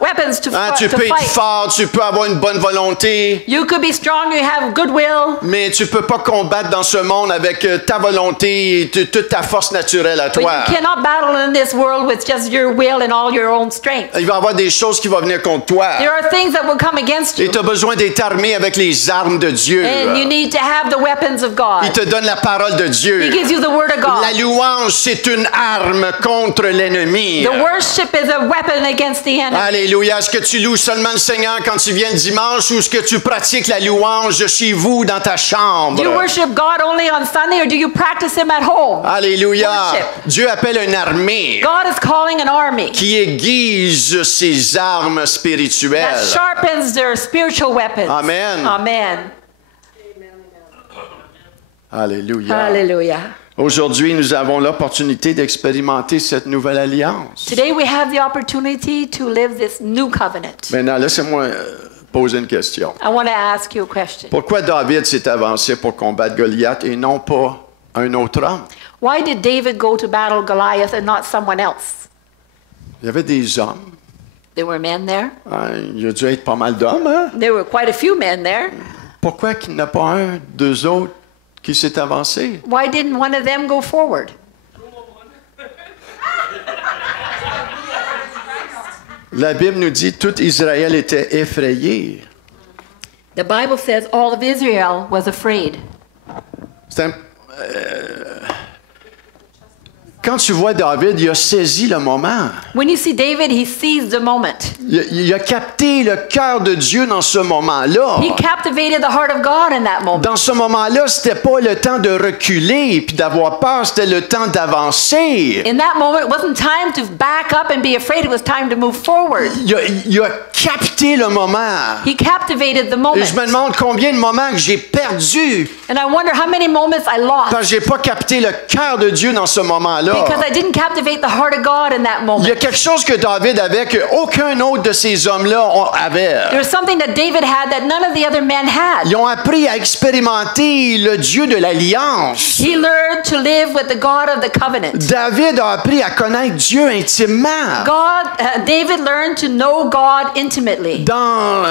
weapons to, Hein, tu to peux être fight. fort, tu peux avoir une bonne volonté, You could be strong, you have goodwill, mais tu peux pas combattre dans ce monde avec ta volonté et toute ta force naturelle à but toi. you cannot battle in this world with just your will and all your own strength. Il va y avoir des choses qui vont venir contre toi. There are things that will come against Et you, tu as besoin d'être armé avec les armes de Dieu. and you need to have the weapons of God. Il te donne la parole de Dieu. He gives you the word of God. La louange, c'est une arme contre l'ennemi. The worship is a weapon against the enemy. Alléluia. Est-ce que tu loues seulement le Seigneur quand tu viens le dimanche ou est-ce que tu pratiques la louange chez vous, dans ta chambre? Do you worship God only on Sunday or do you practice Him at home? Alléluia. Worship. Dieu appelle une armée God is calling an army qui aiguise ses armes that spirituelles. sharpens their spiritual weapons. Amen. Amen. Alléluia. Hallelujah. Aujourd'hui, nous avons l'opportunité d'expérimenter cette nouvelle alliance. Today we have the opportunity to live this new covenant. Maintenant, laissez-moi poser une question. I want to ask you a question. Pourquoi David s'est avancé pour combattre Goliath et non pas un autre homme? Why did David go to battle Goliath and not someone else? Il y avait des hommes. There were men there. Hein, il y a dû être pas mal d'hommes. Hein? There were quite a few men there. Pourquoi qu'il n'y en a pas un, deux autres qui s'est avancé? Why didn't one of them go forward? La Bible nous dit tout Israël était effrayé. The Bible says all of Israel was afraid. C'est un- Quand tu vois David, il a saisi le moment. When you see David, he seized the moment. Il a capté le cœur de Dieu dans ce moment-là. He captivated the heart of God in that moment. Dans ce moment-là, c'était pas le temps de reculer puis d'avoir peur, c'était le temps d'avancer. In that moment, it wasn't time to back up and be afraid. It was time to move forward. Il a capté le moment. He captivated the Et moment. je me demande combien de moments que j'ai perdus And I wonder how many moments I lost parce que j'ai pas capté le cœur de Dieu dans ce moment-là. because I didn't captivate the heart of God in that Il y moment. a quelque chose que David avait qu'aucun autre de ces hommes-là avait. There's something that David had that none of the other men had. Ils ont appris à expérimenter le Dieu de l'Alliance. He learned to live with the God of the covenant. David a appris à connaître Dieu intimement David learned to know God intimately dans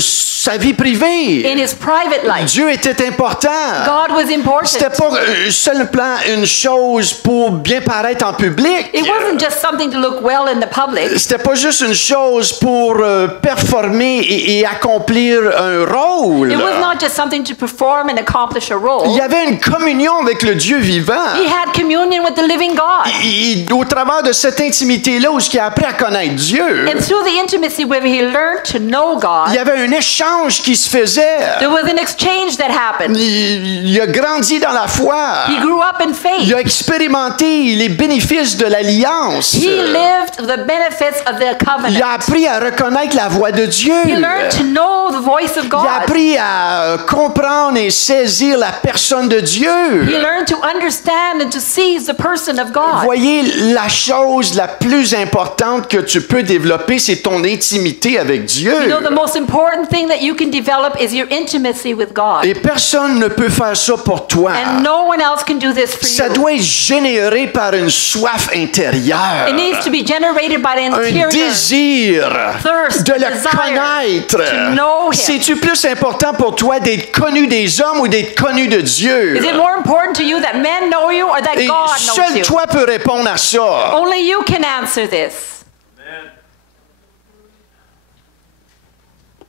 sa vie privée. in his private life. Dieu était important. God was C'était important. pas seulement une chose pour bien paraître en public. It wasn't just something to look well in the public. C'était pas juste une chose pour performer et accomplir un rôle. It was not just something to perform and accomplish a Il role. y avait une communion avec le Dieu vivant. He had communion with the living God. Au travers de cette intimité-là, où il a appris à connaître Dieu, And through the intimacy where he learned to know il God, y avait un échange qui se faisait. there was an exchange that happened. Il a grandi dans la foi. He grew up in Il faith. a expérimenté les bénéfices de l'alliance. He lived the benefits of the Il covenant. a appris à reconnaître la voix de Dieu. He learned to know the voice of Il a God. appris à comprendre et saisir la personne de He Dieu. learned to understand and to seize the person of God. Voyez, la chose la plus importante que tu peux développer, c'est ton intimité avec Dieu. You know, the most important thing that you can develop is your intimacy with God. Et personne ne peut faire ça pour toi. And no one else can do this for Ça you. doit être généré par une soif intérieure. It needs to be generated by the Un interior désir thirst, de le desire connaître. to know Him. C'est-tu plus important pour toi d'être connu des hommes ou d'être connu de Dieu? Is it more important to you that men know you or that Et God knows seul you? toi peux répondre à ça. Only you can answer this.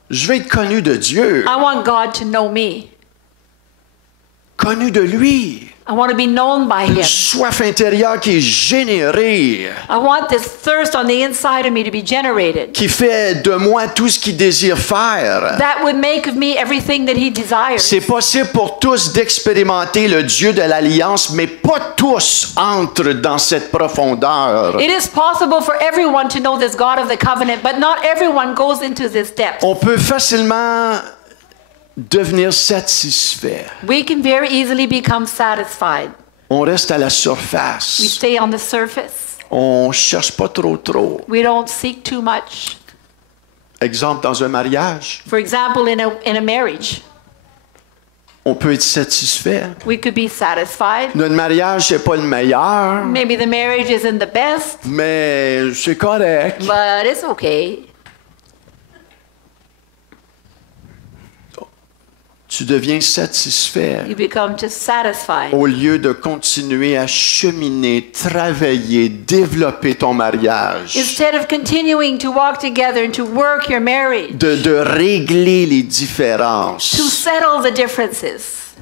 Je veux être connu de Dieu, I want God to know me. connu de lui. I want to be known by Une Him. soif intérieure qui est générée, I want this thirst on the inside of me to be generated. qui fait de moi tout ce qu'il désire faire. That would make of me everything that He desires. C'est possible pour tous d'expérimenter le Dieu de l'Alliance, mais pas tous entrent dans cette profondeur. It is possible for everyone to know this God of the covenant, but not everyone goes into this depth. On peut facilement devenir satisfait. We can very easily become satisfied. On reste à la We surface. stay on the surface. On cherche pas trop. We don't seek too much. Exemple, dans un mariage, For example, in a marriage, on peut être satisfait. we could be satisfied. Notre mariage, c'est pas le meilleur, Maybe the marriage isn't the best, mais c'est correct. but it's okay. Tu deviens satisfait You become just satisfied. au lieu de continuer à cheminer, travailler, développer ton mariage, Instead of continuing to walk together and to work your marriage, de régler les to différences. settle the differences.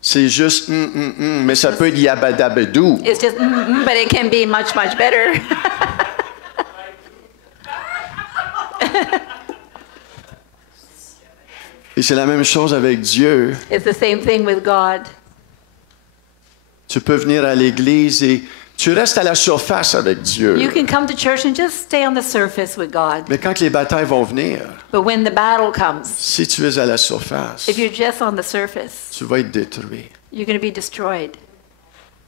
C'est juste, mais ça peut être yabadabadou. It's just, but it can be much, much better. Et c'est la même chose avec Dieu. It's the same thing with God. Tu peux venir à l'église et tu restes à la surface avec Dieu. You can come to church and just stay on the surface with God. Mais quand les batailles vont venir, But when the battle comes, si tu es à la surface, if you're just on the surface, tu vas être détruit. you're going to be destroyed.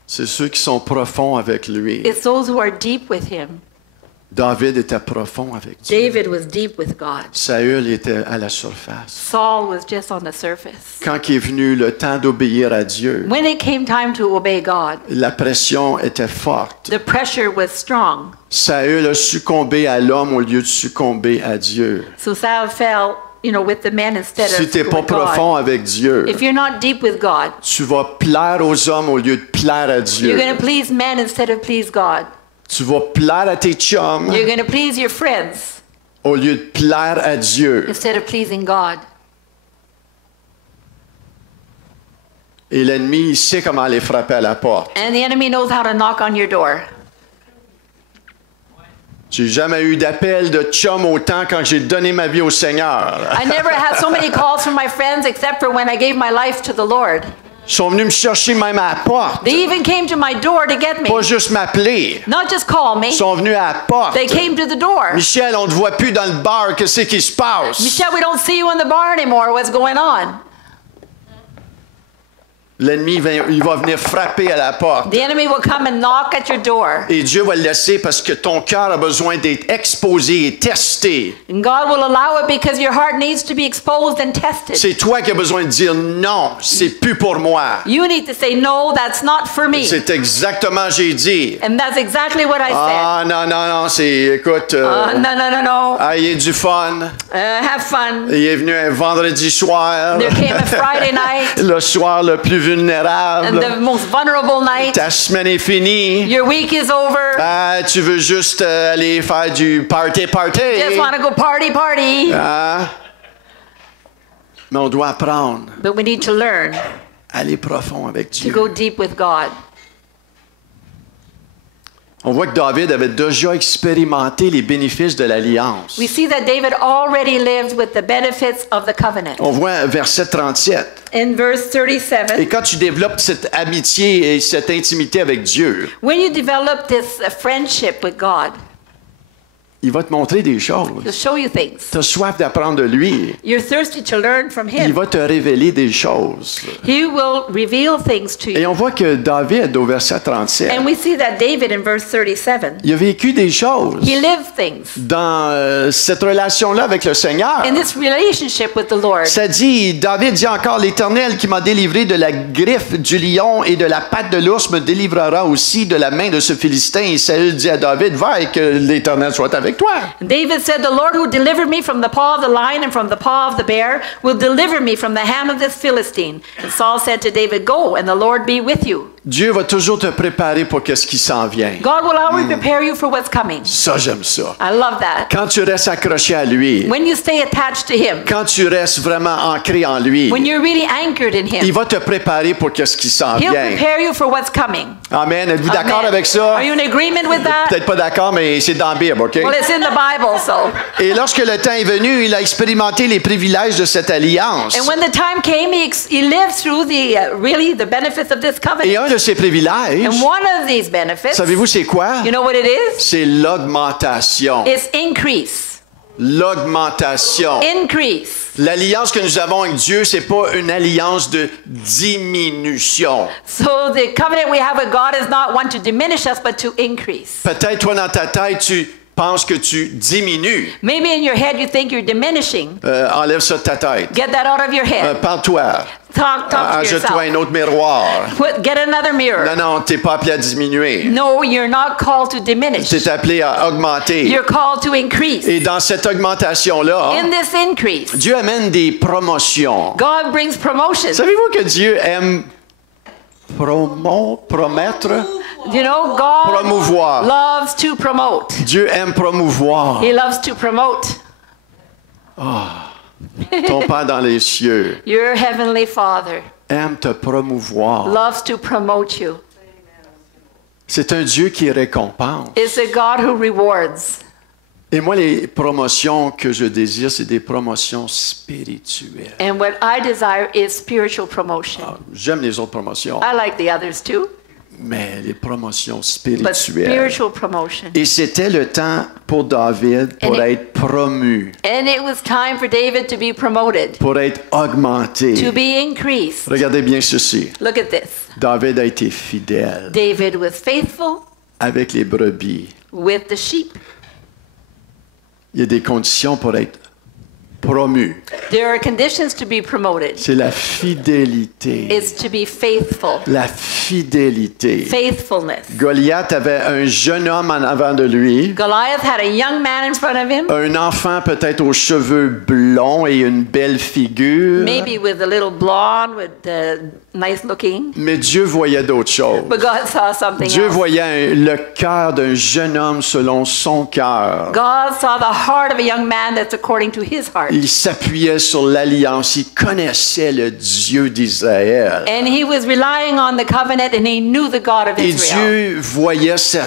C'est ceux qui sont profonds avec lui. It's those who are deep with Him. David était profond avec Dieu. David was deep with God. Saül était à la surface. Saul was just on the surface. Quand il est venu le temps d'obéir à Dieu, When it came time to obey God, la pression était forte. the pressure was strong. Saül a succombé à l'homme au lieu de succomber à Dieu. So Saul fell, with the men instead Si of tu n'es pas with God. profond avec Dieu, If you're not deep with God, tu vas plaire aux hommes au lieu de plaire à Dieu. you're going to please men instead of please God. Tu vas plaire à tes chums You're going to please your friends au lieu de plaire à Dieu. instead of pleasing God. Et l'ennemi, il sait comment aller frapper à la porte. And the enemy knows how to knock on your door. J'ai jamais eu d'appel de chum autant quand j'ai donné ma vie au Seigneur. I never had so many calls from my friends except for when I gave my life to the Lord. Ils sont venus me chercher même à la porte. They even came to my door to get me. Pas juste m'appeler. Not just call me. Ils sont venus à la porte. They came to the door. Michel, on ne te voit plus dans le bar. Qu'est-ce qui se passe? Michelle, we don't see you in the bar anymore. What's going on? L'ennemi, il va venir frapper à la porte. The enemy will come and knock at your door. Et Dieu va le laisser parce que ton cœur a besoin d'être exposé et testé. And God will allow it because your heart needs to be exposed and tested. C'est toi qui as besoin de dire non, c'est plus pour moi. You need to say, no, that's not for me. C'est exactement j'ai dit. And that's exactly what I said. Ah non, c'est, écoute, No. ayez du fun. Have fun. Il est venu un vendredi soir, There came a Friday night, le soir le plus and vulnérable. the most vulnerable night. Ta semaine est finie. Your week is over. Ah, tu veux juste aller faire du party. Just want to go party. Ah. Mais on doit apprendre But we need to learn à aller profond avec to Dieu. go deep with God. On voit que David avait déjà expérimenté les bénéfices de l'alliance. We see that David already lived with the benefits of the covenant. On voit verset 37. In verse Et 37, quand tu développes cette amitié et cette intimité avec Dieu, when you develop this friendship with God, il va te montrer des choses. he'll show you things. Tu as soif d'apprendre de lui. You're thirsty to learn from Il him. va te révéler des choses. He will reveal things to Et you. on voit que David, au verset 37, And we see that David in verse 37, il a vécu des choses he lived things dans cette relation-là avec le Seigneur. in this relationship with the Lord. Ça dit, David dit encore, l'Éternel qui m'a délivré de la griffe du lion et de la patte de l'ours me délivrera aussi de la main de ce Philistin. Et Saül dit à David, va et que l'Éternel soit avec toi. David said, the Lord who delivered me from the paw of the lion and from the paw of the bear will deliver me from the hand of this Philistine. And Saul said to David, go, and the Lord be with you. Dieu va toujours te préparer pour ce qui s'en vient. God will always prepare you for what's coming. Ça, j'aime ça. I love that. Quand tu restes accroché à lui, When you stay attached to him, quand tu restes vraiment ancré en lui, when you're really anchored in il him, va te préparer pour ce qui s'en he'll vient. prepare you for what's coming. Amen. Êtes-vous d'accord Amen. avec ça? Are you in agreement with that? Peut-être pas d'accord, mais c'est dans la Bible, OK? Well, it's in the Bible, so. Et lorsque le temps est venu, il a expérimenté les privilèges de cette alliance. And when the time came, he lived through really the benefits of this Et covenant. un de ces privilèges, And one of these benefits, savez-vous c'est quoi? you know what it is? C'est l'augmentation. It's increase. L'augmentation. Increase. L'alliance que nous avons avec Dieu, c'est pas une alliance de diminution. So the covenant we have with God is not one to diminish us, but to increase. Peut-être toi dans ta tête, tu penses que tu diminues. Maybe in your head you think you're diminishing. Enlève ça de ta tête. Get that out of your head. Parle-toi. Talk to Ajoute-toi yourself. un autre miroir. Get another mirror. Non, t'es pas appelé à diminuer. No, you're not called to diminish. T'es appelé à augmenter. You're called to increase. Et dans cette augmentation-là, In this increase, Dieu amène des promotions. God brings promotion. Savez-vous que Dieu aime promettre? You know, God Promouvoir. loves to promote. Dieu aime promouvoir. He loves to promote. Ton Père dans les cieux Your heavenly Father aime te promouvoir. loves to promote you. C'est un Dieu qui récompense. It's a God who rewards. Et moi, les promotions que je désire, c'est des promotions spirituelles. And what I desire is spiritual promotion. J'aime les autres promotions, I like the others too, mais les promotions but spirituelles. spiritual promotion. Et c'était le temps pour David pour And être promu, And it was time for David to be promoted, pour être augmenté. to be increased. Regardez bien ceci. Look at this. David a été fidèle David was faithful avec les brebis. with the sheep. Il y a des conditions pour être promu. There are conditions to be promoted. C'est la fidélité. It's to be faithful. La fidélité. Faithfulness. Goliath avait un jeune homme en avant de lui, Goliath had a young man in front of him, un enfant peut-être aux cheveux blonds et une belle figure. maybe with a little blonde, with nice looking. Mais Dieu voyait d'autres choses. But God saw something Dieu else. voyait le cœur d'un jeune homme selon son cœur. God saw the heart of a young man that's according to his heart. Il s'appuyait sur l'alliance. Il connaissait le Dieu d'Israël. And he was relying on the covenant and he knew the God of Et Israel. Dieu voyait sa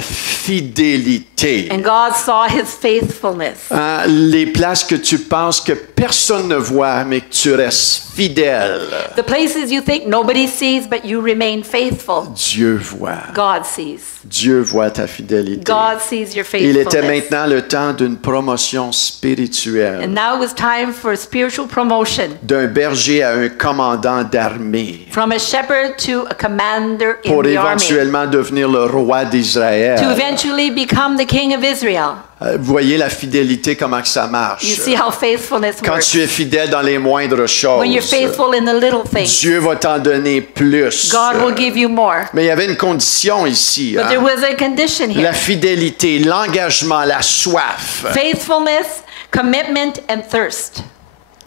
fidélité. And God saw his faithfulness. Hein, les places que tu penses que personne ne voit, mais que tu restes fidèle. The places you think nobody sees but you remain faithful, Dieu voit. God sees. Dieu voit ta fidélité. God sees your Il était faithfulness. maintenant le temps d'une promotion spirituelle. And now it was time for spiritual promotion. D'un berger à un commandant d'armée. From a shepherd to a commander in Pour the army. éventuellement devenir le roi To d'Israël. eventually become the king of Israel. Vous voyez la fidélité, comment que ça marche. You see how faithfulness Quand works. tu es fidèle dans les moindres choses, When you're faithful in the little things, Dieu va t'en donner plus. God will give you more. Mais il y avait une condition ici. But Hein? there was a condition La here. fidélité, l'engagement, la soif. Faithfulness, commitment, and thirst.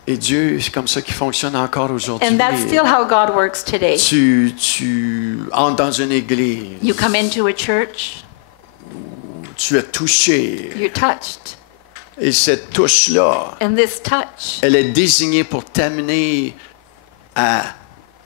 Et Dieu, c'est comme ça qu'il fonctionne encore aujourd'hui. And that's still how God works today. Tu entres dans une église, You come into a church, tu es touché. you're touched. Et cette touche-là, And this touch elle est désignée pour t'amener à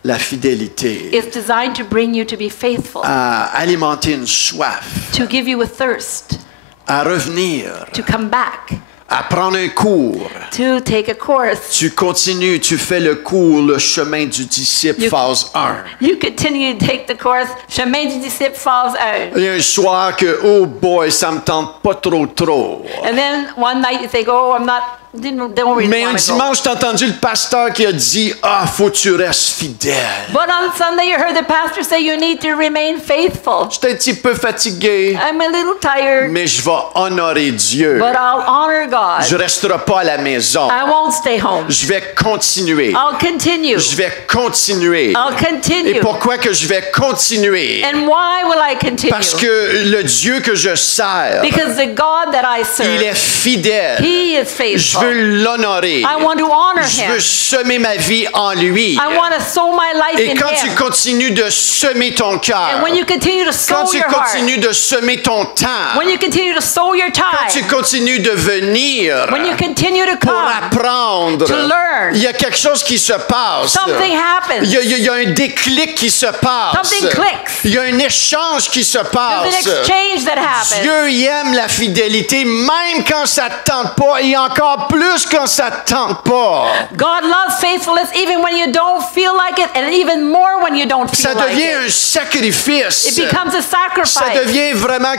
la fidélité, is designed to bring you to be faithful, à alimenter une soif, to give you a thirst, à revenir, to come back, à prendre un cours. to take a course. Tu continues, tu fais le cours, le chemin du disciple, phase 1. You continue to take the course, Chemin du disciple, phase 1. Il y a un soir que, oh boy, ça me tente pas trop. And then one night you think, oh, don't really Mais un want to go. dimanche, t'as entendu le pasteur qui a dit, faut que tu restes fidèle. But on Sunday you heard the pastor say you need to remain faithful. J'étais un petit peu fatigué, I'm a little tired, mais je vais honorer Dieu. but I'll honor God. Je resterai pas à la maison. I won't stay home. Je vais continuer. I'll continue. Je vais continuer. I'll Et continue. pourquoi que je vais continuer? And why will I continue? Parce que le Dieu que je sers, Because the God that I il serve, est fidèle. He is Je faithful. veux l'honorer. I want to honor Je Him. veux semer ma vie en lui. I want to sow my life Et in quand tu Him. continues de semer ton And cœur, when you continue to quand sow tu your heart, continues de semer ton temps, when you continue to sow your quand tu time, continues de venir when you continue to pour come, apprendre, to learn, il y a quelque chose qui se passe. something happens. Il y a un déclic qui se passe. Something clicks. Il y a un échange qui se There's passe. an exchange that happens. Dieu il aime la fidélité même quand ça te tente pas et encore plus quand ça te tente pas. God loves faithfulness even when you don't feel like it, and even more when you don't Ça feel like devient it. un sacrifice. It becomes a Ça sacrifice. devient vraiment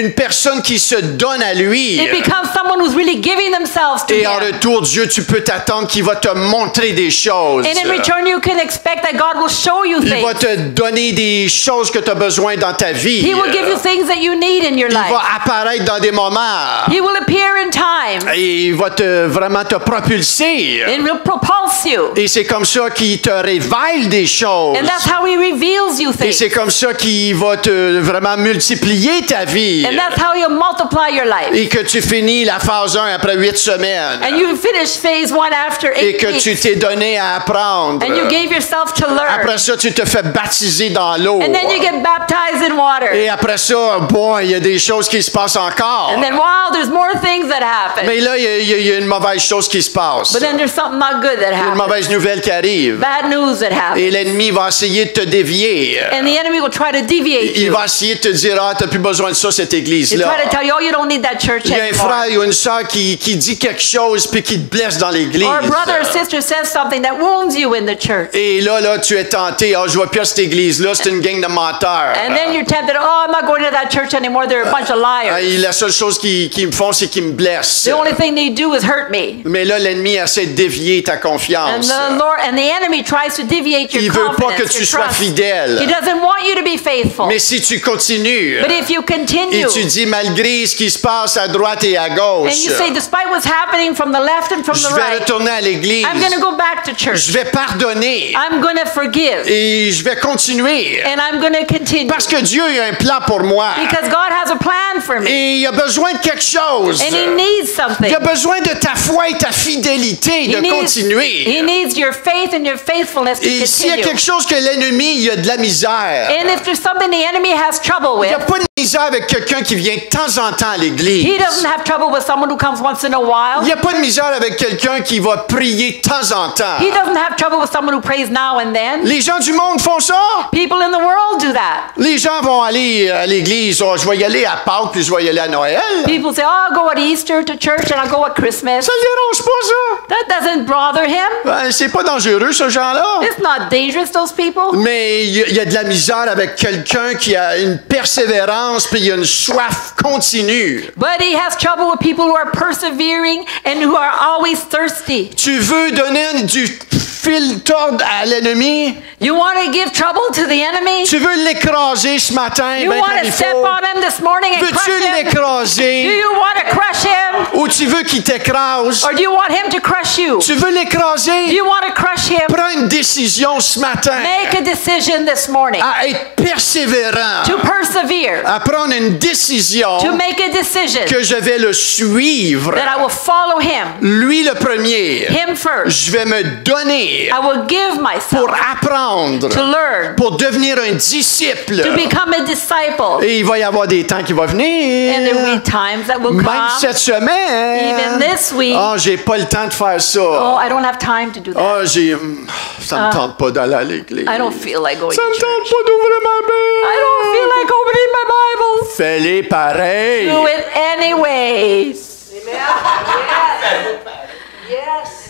une personne qui se donne à lui. It becomes someone who's really giving themselves to Et en Him. retour, Dieu, tu peux t'attendre qu'il va te montrer des choses. And in return, you can expect that God will show you Il va things. te donner des choses que tu as besoin dans ta vie. He will give you things that you need in your Il life. va apparaître dans des moments. He will appear in time Et il va vraiment te propulser. and will propulse you. Et c'est comme ça qu'il te révèle des choses. And that's how He reveals you Et things. c'est comme ça qu'il va te vraiment multiplier ta vie. And that's how He'll multiply your life. Et que tu finis la phase 1 après 8 semaines. And you finish phase 1 after Et 8 que tu weeks. t'es donné à apprendre. And you gave yourself to learn. Après ça, tu te fais baptiser dans l'eau. And then you get baptized in water. Et après ça, boy, il y a des choses qui se passent encore. And then, wow, there's more things that happen. Mais là, il y a une mauvaise chose qui se passe. But then there's something not good that Une happens. mauvaise nouvelle qui arrive. Bad news that happens. Et l'ennemi va essayer de te dévier. And the enemy will try to deviate Il you. va essayer de te dire, t'as plus besoin de ça, cette He'll église-là. try to tell you, oh, you don't need that church Il y a un anymore. frère ou une sœur qui dit quelque chose puis qui te blesse dans l'église. Or a brother or sister says something that wounds you in the church. Et là, tu es tenté. Je vois plus à cette église-là, c'est une gang de menteurs. And then you're tempted, oh, I'm not going to that church anymore. They're a bunch of liars. La seule chose qu'ils me font, c'est qu'ils me blessent. The only thing they do is hurt me. Mais là, l'ennemi essaie de dévier ta And confiance. the enemy tries to deviate your Il veut pas confidence, que tu your sois trust. fidèle. He doesn't want you to be faithful. Mais si tu continues But if you continue, et tu dis malgré ce qui se passe à droite et à and gauche, you say, despite what's happening from the left and from je the vais right, retourner à l'église, I'm going to go back to church. je vais pardonner I'm going to forgive. et je vais continuer. And I'm going to continue. Parce que Dieu a un plan pour moi. Because God has a plan for me. Et il a besoin de quelque chose. And He needs something. Il a besoin de ta foi et ta fidélité de He continuer. needs your faith and your faithfulness to Et s'il y a continue. quelque chose que l'ennemi, il a de la misère. And if there's something the enemy has trouble Il n'y with, a pas de misère avec quelqu'un qui vient de temps en temps à l'église. he doesn't have trouble with someone who comes once in a Il while. n'y a pas de misère avec quelqu'un qui va prier de temps en temps. He doesn't have trouble with someone who prays now and then. Les gens du monde font ça. People in the world do that. Les gens vont aller à l'église. Oh, je vais y aller à Pâques puis je vais y aller à Noël. People say, oh, I'll go at Easter to church and I'll go at Christmas. Ça ne dérange pas, ça. That doesn't bother him. Ben, c'est pas dangereux, ce genre-là. It's not dangerous, those people. Mais il y a de la misère avec quelqu'un qui a une persévérance puis il y a une soif continue. But he has trouble with people who are persevering and who are always thirsty. Tu veux donner du fil tordre à l'ennemi? You want to give trouble to the enemy? Tu veux l'écraser ce matin? You ben, want comme to il step faut. on him this morning and crush Veux-tu him? Do l'écraser? you want to crush him? Ou tu veux qu'il t'écrase? Or do you want him to crush you? Tu veux Do l'écraser? you want to crush him? Prends une décision ce matin Make a decision this morning à être persévérant, to persevere, à prendre une décision to make a decision que je vais le suivre. that I will follow him, Lui le premier. him first. Je vais me donner I will give pour myself apprendre, to learn, pour devenir un disciple. to become a disciple. Et il va y avoir des temps qui vont venir. And there will be times that will Même come. cette semaine. Even this week. Oh, j'ai pas le temps de faire ça. Oh, I don't have time to do that. Oh, ça me tente pas d'aller à l'église. I don't feel like going Ça to me church. tente pas d'ouvrir ma Bible. I don't feel like opening my Bible. Fais-les pareil. Do it anyways.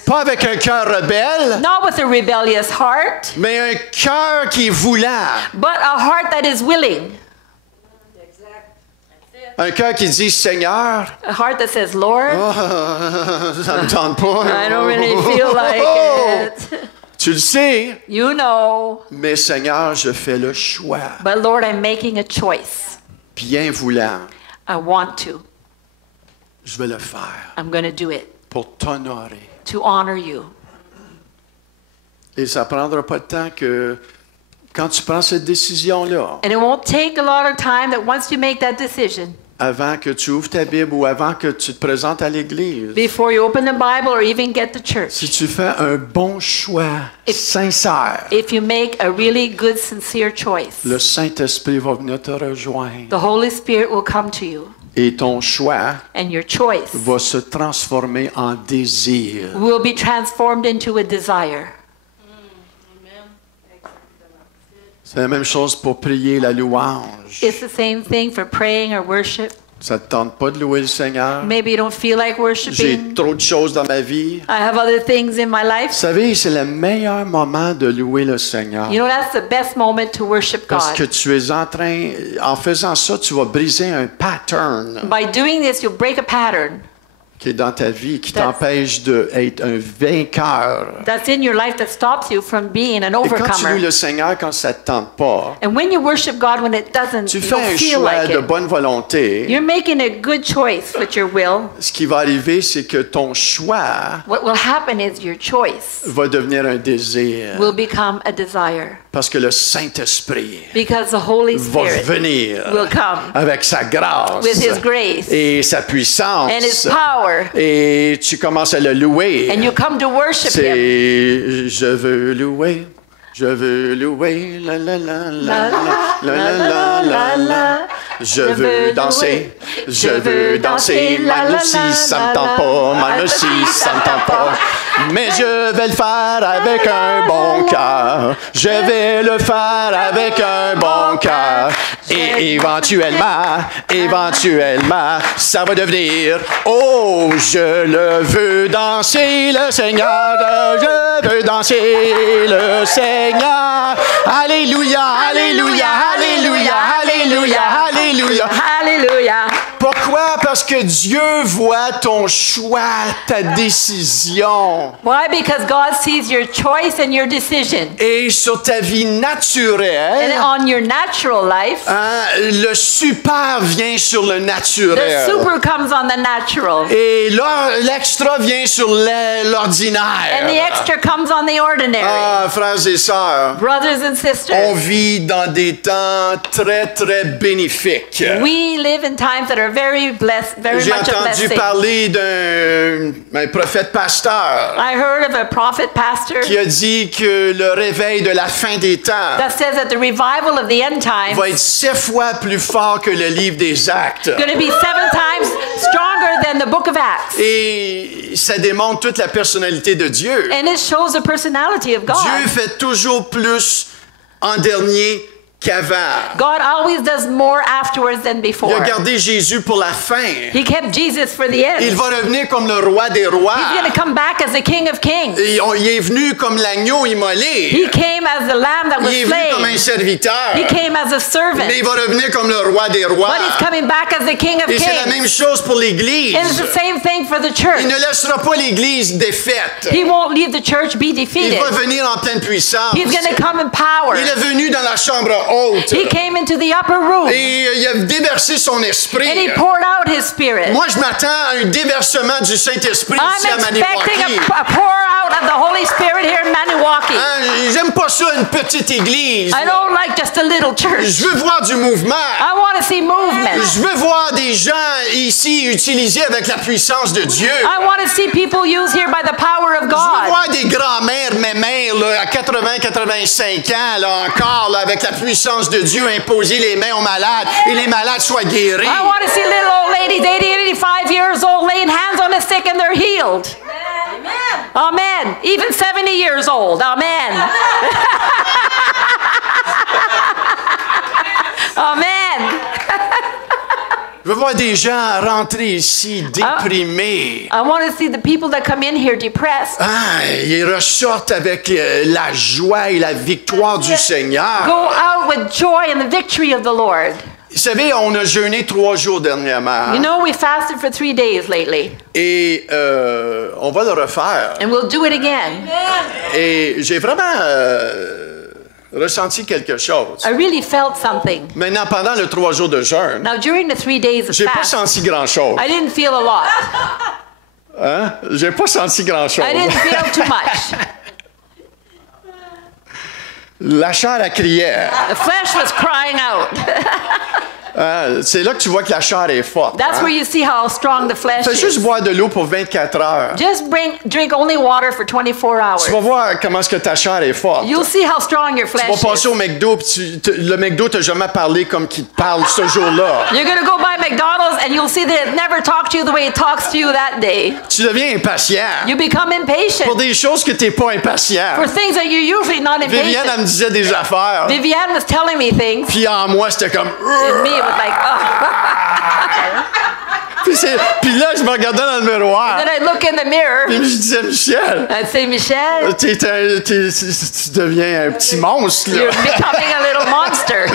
Pas avec un cœur rebelle, Not with a rebellious heart, mais un cœur qui est voulant. but a heart that is willing. Un cœur qui dit, Seigneur, A heart that says, Lord, ça me tente pas. I don't really feel like it. Tu le sais, You know, mais Seigneur, je fais le choix. but Lord, I'm making a choice. Bien voulant, I want to. je vais le faire I'm going to do it pour t'honorer. to honor you. Et ça ne prendra pas de temps que quand tu prends cette décision-là, And it won't take a lot of time that once you make that decision, avant que tu ouvres ta Bible ou avant que tu te présentes à l'Église, before you open the Bible or even get to church, si tu fais un bon choix sincère, if you make a really good, sincere choice, le Saint-Esprit va venir te rejoindre. the Holy Spirit will come to you, Et ton choix and your choice va se transformer en désir. will be transformed into a desire. C'est la même chose pour prier la louange. It's the same thing for praying or worship. Ça ne te tente pas de louer le Seigneur? Maybe you don't feel like J'ai worshiping. trop de choses dans ma vie. I have other things in my Vous life. savez, c'est le meilleur moment de louer le Seigneur. You know, that's the best moment to worship Parce que God. tu es en faisant ça, tu vas briser un pattern By doing this, you'll break a pattern qui est dans ta vie, qui That's- t'empêche d'être un vainqueur. that's in your life that stops you from being an Et quand tu loues overcomer. le Seigneur, quand ça ne te tente pas, And when you worship God when it doesn't, tu you fais don't un feel choix like de it, bonne volonté. you're making a good choice with your will. Ce qui va arriver, c'est que ton choix What will happen is your choice va devenir un désir. will become a desire Parce que le Saint-Esprit because the Holy va Spirit venir will come avec sa grâce with His grace et sa puissance. and His power, Et tu commences à le louer. and you come to worship Him. C'est je veux louer, la la la la la la la la. Je veux danser, je veux danser, mal aussi ça me tente pas, mal aussi ça me tente pas. Mais je vais le faire avec un bon cœur, je vais le faire avec un bon cœur. Et éventuellement, ça va devenir, oh, je le veux danser le Seigneur, je veux danser le Seigneur. Alléluia, alléluia, alléluia, alléluia, alléluia. Hallelujah. Pourquoi? Parce que Dieu voit ton choix, ta décision. Why? Because God sees your choice and your decision. Et sur ta vie And naturelle, on your natural life, hein, le super vient sur le the naturel. super comes on the natural. Et l'extra vient sur And the l'ordinaire. extra comes on the ordinary. Ah, frères et sœurs, Brothers and on sisters, vit dans des temps très, très bénéfiques. we live in times that are very blessed, very J'ai much a entendu blessing. parler d'un prophète pasteur I heard of a prophet pastor qui a dit que le réveil de la fin des temps that says that the revival of the end times va être 7 fois plus fort que le livre des Actes. is going to be 7 times stronger than the book of Acts. Et ça démontre toute la personnalité de Dieu. And it shows the personality of God. Dieu fait toujours plus en dernier qu'avant. God always does more afterwards than Il before. a gardé Jésus pour la fin. He kept Jesus for the end. Il va revenir comme le roi des rois. He's going to come back as the King of Kings. Et il est venu comme l'agneau immolé. He came as the lamb that was Il est venu comme un slain. serviteur. He came as a servant. Mais il va revenir comme le roi des rois. But he's coming back as the King of Et c'est la Kings. même chose pour l'Église. And it's the same thing for the Il church. ne laissera pas l'Église défaite. He won't leave the church be Il defeated. va venir en pleine puissance. He's going to come in power. Il est venu dans la chambre haute. He came into the upper room Et il a déversé son and he esprit. poured out his spirit. Moi, je m'attends à un déversement du Saint-Esprit ici à I'm expecting Maniwaki. a pour out of the Holy Spirit here in Maniwaki. Hein, j'aime pas ça, une petite église. I don't like just a little church. Je veux voir du mouvement. I want to see movement. Je veux voir des gens ici utilisés avec la puissance de Dieu. I want to see people used here by the power of Je veux God. voir des grands-mères, mes mères, là, à 80, 85 ans, là, encore, là, avec la puissance de Dieu, imposer les mains aux malades et les malades soient guéris. I want to see little old ladies, 80, 85 years old, laying hands on the sick and they're healed. Amen. Even 70 years old. Amen. Amen. Je veux voir des gens rentrer ici déprimés. I want to see the people that come in here depressed Ah, ils ressortent avec la joie et la victoire du Seigneur. go out with joy and the victory of the Lord. Vous savez, on a jeûné 3 jours dernièrement. You know, we fasted for 3 days lately, Et on va le refaire. and we'll do it again. Et j'ai vraiment ressenti quelque chose. I really felt something. Maintenant, pendant les 3 jours de jeûne, Now, during the 3 days of j'ai pas fast, senti grand-chose. I didn't feel a lot. Hein? J'ai pas senti grand-chose. I didn't feel too much. La chair, elle criait. The flesh was crying out. Hein? C'est là que tu vois que la chair est forte. That's hein? where you see how strong the flesh Fais juste is. boire de l'eau pour 24 heures. Just drink only water for 24 hours. Tu vas voir comment est-ce que ta chair est forte. You'll see how strong your Tu flesh vas passer is. au McDo, puis le McDo t'a jamais parlé comme qu'il te parle ce jour-là. You're going to go by McDonald's and you'll see that it never talked to you the way it talks to you that day. Tu deviens impatient You become pour impatient des choses que tu n'es pas impatient. for things that you're usually not Viviane, elle impatient. me disait des affaires, Viviane was telling me things, puis en moi, c'était comme... and me, it was like, oh. Puis là, je me regardais dans le miroir, Then I look in the mirror, puis je disais, Michel, I'd say, Michelle, tu deviens un petit monstre, là. you're becoming a little monster.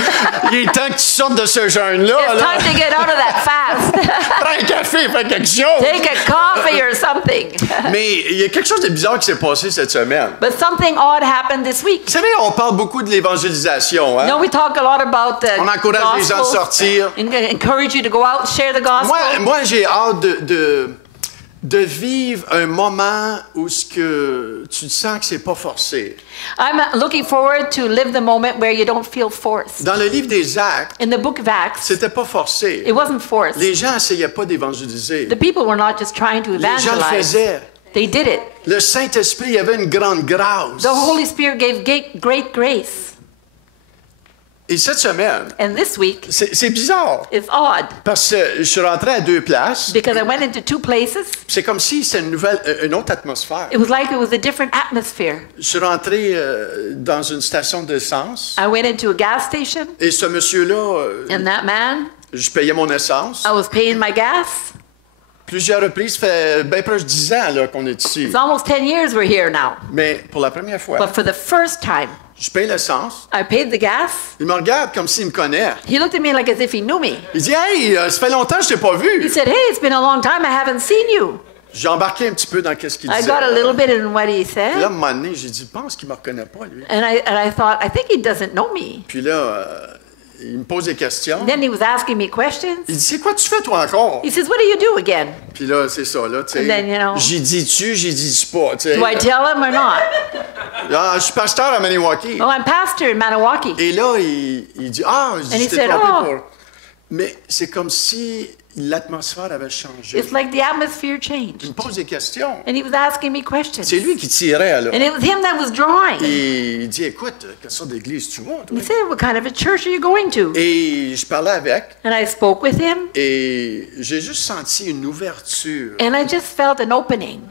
Il est temps que tu sortes de ce jeûne-là. It's Là. time to get out of that fast. Prends un café, fais quelque chose. Take a coffee or something. Mais il y a quelque chose de bizarre qui s'est passé cette semaine. But something odd happened this week. Vous savez, on parle beaucoup de l'évangélisation. Hein? You know, we talk a lot about the On encourage les gens de gospel, sortir. encourage you to go out, share the gospel. Moi j'ai hâte de vivre un moment où ce que tu sens que c'est pas forcé. I'm looking forward to live the moment where you don't feel forced. Dans le livre des Actes, In the book of Acts, c'était pas forcé. it wasn't forced. Les gens essayaient pas d'évangéliser. The people were not just trying to Les gens le evangelize. faisaient. They did it. Le Saint-Esprit avait une grande grâce. The Holy Spirit gave great grace. Et cette semaine, And this week, c'est bizarre. it's odd Parce que je suis rentré à 2 places. because I went into 2 places. C'est comme si c'était une autre atmosphère. It was like it was a different atmosphere. Je suis rentré dans une station d'essence. I went into a gas station, Et ce monsieur-là, and that man, je payais mon essence. I was paying my gas. Plusieurs reprises, ça fait bien proche de 10 ans là, qu'on est ici. It's almost 10 years we're here now. Mais pour la première fois, But for the first time, je paye l'essence. I paid the gas. Il me regarde comme s'il me connaît. He looked at me like as if he knew me. Il dit « Hey, ça fait longtemps que je t'ai pas He vu. said, hey, it's been a long time, I haven't seen you. » J'ai embarqué un petit peu dans ce qu'il I disait. got a little bit in what he Puis là, à un said, moment donné, j'ai dit « Je pense qu'il me reconnaît pas, lui. and I thought, I think he doesn't know me. » Puis là, il me pose des questions. Then he was asking me questions. Il dit « C'est quoi tu fais, toi, encore? He says, what do you do again? » Puis là, c'est ça, là, tu sais. And then, you know. J'y dis-tu, j'y dis pas, tu sais. Do I tell him or not? Ah, je suis pasteur à Maniwaki. Oh, I'm pastor in Maniwaki. Et là, il dit, ah, je And he t'ai said, trompé oh. pour... Mais c'est comme si l'atmosphère avait changé. It's like the atmosphere Il changed. me pose des questions. And he was asking me questions. C'est lui qui tirait, là. And it was him that was drawing. Et il dit, écoute, quelle sorte d'église tu vas, toi? He said, what kind of a church are you going to? Et je parlais avec, And I spoke with him, et j'ai juste senti une ouverture and I just felt an opening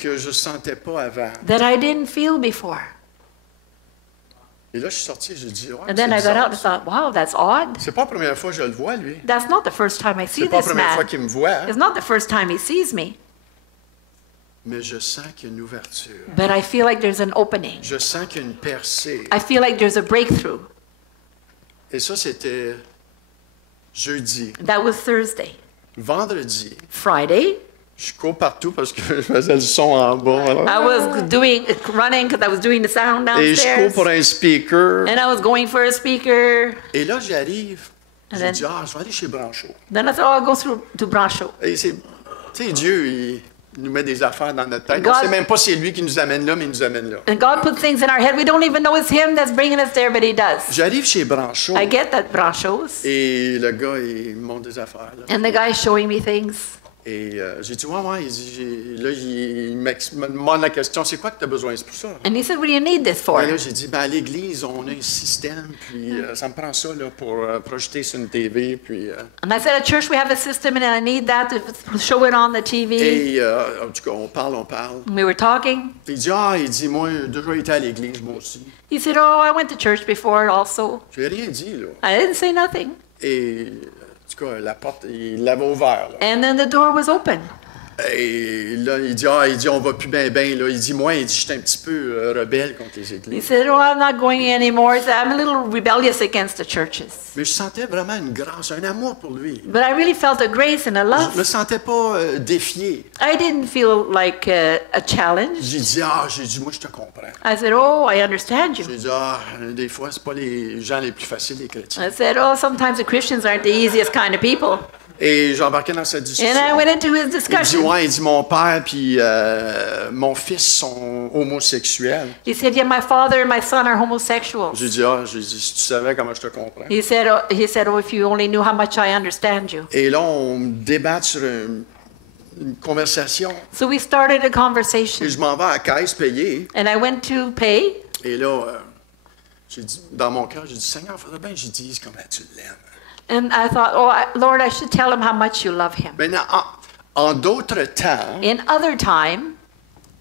que je sentais pas avant. that I didn't feel before. Et là, je suis sorti, j'ai dit, ouais, And then I c'est got out and bizarre, thought, wow, that's odd. c'est pas la première fois que je le vois, lui. That's not the first time I see C'est pas la this première fois man. qu'il me voit, hein. It's not the first time he sees me. Mais je sens qu'il y a une ouverture. But I feel like there's an opening. Je sens qu'il y a une percée. I feel like there's a breakthrough. Et ça, c'était jeudi. That was Thursday. Vendredi, Friday, Je cours partout parce que je faisais le son en bas. I was running because I was doing the sound Et je cours downstairs. pour un speaker. And I was going for a speaker. Et là, j'arrive. And J'ai then- dit, je vais aller chez Branchot. Then I thought, oh, I'll go through to Brancho. Et c'est, tu sais, Dieu, il nous met des affaires dans notre tête. God- On ne sait même pas si c'est lui qui nous amène là, mais il nous amène là. And God put things in our head. We don't even know it's Him that's bringing us there, but He does. J'arrive chez Branchot I get that Branchos. et le gars, il me montre des affaires. Là. And the guy's showing me things. Et j'ai dit, ouais, il dit, là, il me demande la question, c'est quoi que tu as besoin? C'est pour ça. And he said, what do you need this for? Et là, j'ai dit, à l'église, on a un système, puis ça me prend ça là, pour projeter sur une TV, puis... And I said, at church we have a system and I need that to show it on the TV. Et en tout cas, on parle. And we were talking. Il dit, moi, j'ai déjà été à l'église, moi aussi. He said, oh, I went to church before also. Je n'ai rien dit, là. I didn't say nothing. Et en tout cas, la porte, il l'avait ouverte, là. And then the door was open. Et là, il dit, on va plus bien, là. Il dit, moi, j'étais un petit peu rebelle contre les He églises. said, oh, I'm not going anymore. He said, I'm a little rebellious against the churches. Mais je sentais vraiment une grâce, un amour pour lui. But I really felt a grace and a Je me love. sentais pas défié. I didn't feel like a challenge. J'ai dit, moi, je te comprends. I said, oh, I understand you. J'ai dit, des fois, c'est pas les gens les plus faciles, les chrétiens. I said, oh, sometimes the Christians aren't the easiest kind of people. Et j'embarquais dans cette discussion. And I went into his Il dit, discussion. il dit, mon père puis mon fils sont homosexuels. He said, yeah, my father and my son are homosexuals. J'ai dit, si tu savais comment je te comprends. He said, oh, if you only knew how much I understand you. Et là, on débat sur une conversation. So we started a Et conversation. je m'en vais à la caisse payer. And I went to pay. Et là, j'ai dit, dans mon cœur, j'ai dit, Seigneur, il faudrait bien que je dise comment tu l'aimes. And I thought, oh, Lord, I should tell him how much you love him. Maintenant, en d'autres temps, In other time,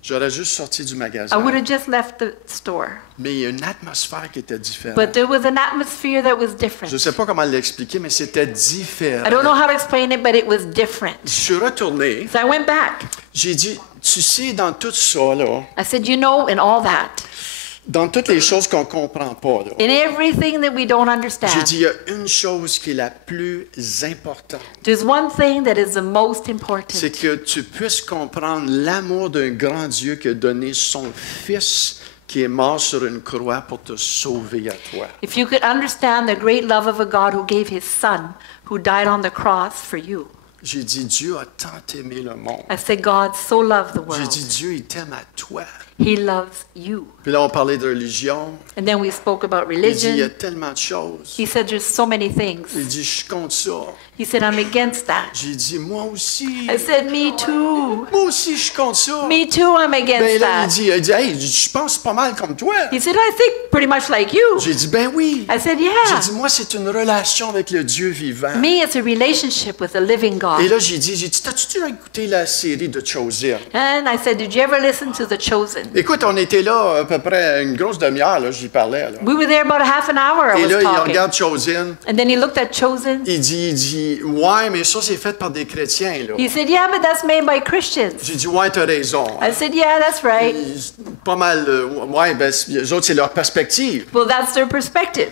j'aurais juste sorti du I magasin. would have just left the store. Mais il y a une atmosphère qui était différente. But there was an atmosphere that was Je ne different. sais pas comment l'expliquer, mais c'était différent. I don't know how to explain it, but it was different. Je suis retourné. So I went back. J'ai dit, tu sais, dans tout ça, là, I said, you know, in all that, dans toutes les choses qu'on ne comprend pas, là, in everything that we don't j'ai understand, dit, il y a une chose qui est la plus importante. there's one thing that is the most C'est important. que tu puisses comprendre l'amour d'un grand Dieu qui a donné son Fils qui est mort sur une croix pour te sauver à toi. If you could understand the great love of a God who gave his son, who died on the cross for you. J'ai dit, Dieu a tant aimé le monde. I said, God so loved the J'ai world. dit, Dieu, il t'aime à toi. He loves you. Puis là, on parlait de religion. And then we spoke about Il dit, il y a religion. tellement de choses. He said, there's so many Il things. dit, je suis contre ça. He said, I'm against that. J'ai dit, moi aussi. I said, me too. Moi aussi, je suis contre ça. Me too, I'm Ben against là, that. il dit, hey, je pense pas mal comme toi. He said, I think pretty much like you. J'ai dit, ben oui. I said, J'ai yeah. dit, moi, c'est une relation avec le Dieu vivant. Me, it's a relationship with the living Et God. là, j'ai dit, t'as-tu déjà écouté la série de Chosen? And I said, did you ever listen to The Chosen? Écoute, on était là à peu près une grosse demi-heure, là, j'y parlais. Là. We were there about a half an hour, I Et là, was il talking. regarde Chosen. And then he looked at Chosen. Il dit, ouais, mais ça, c'est fait par des chrétiens, là. He said, yeah, but that's made by Christians. J'ai dit, ouais, t'as raison. I said, yeah, that's right. Pas mal, ouais, ben, les autres, c'est leur perspective. Well, that's their perspective.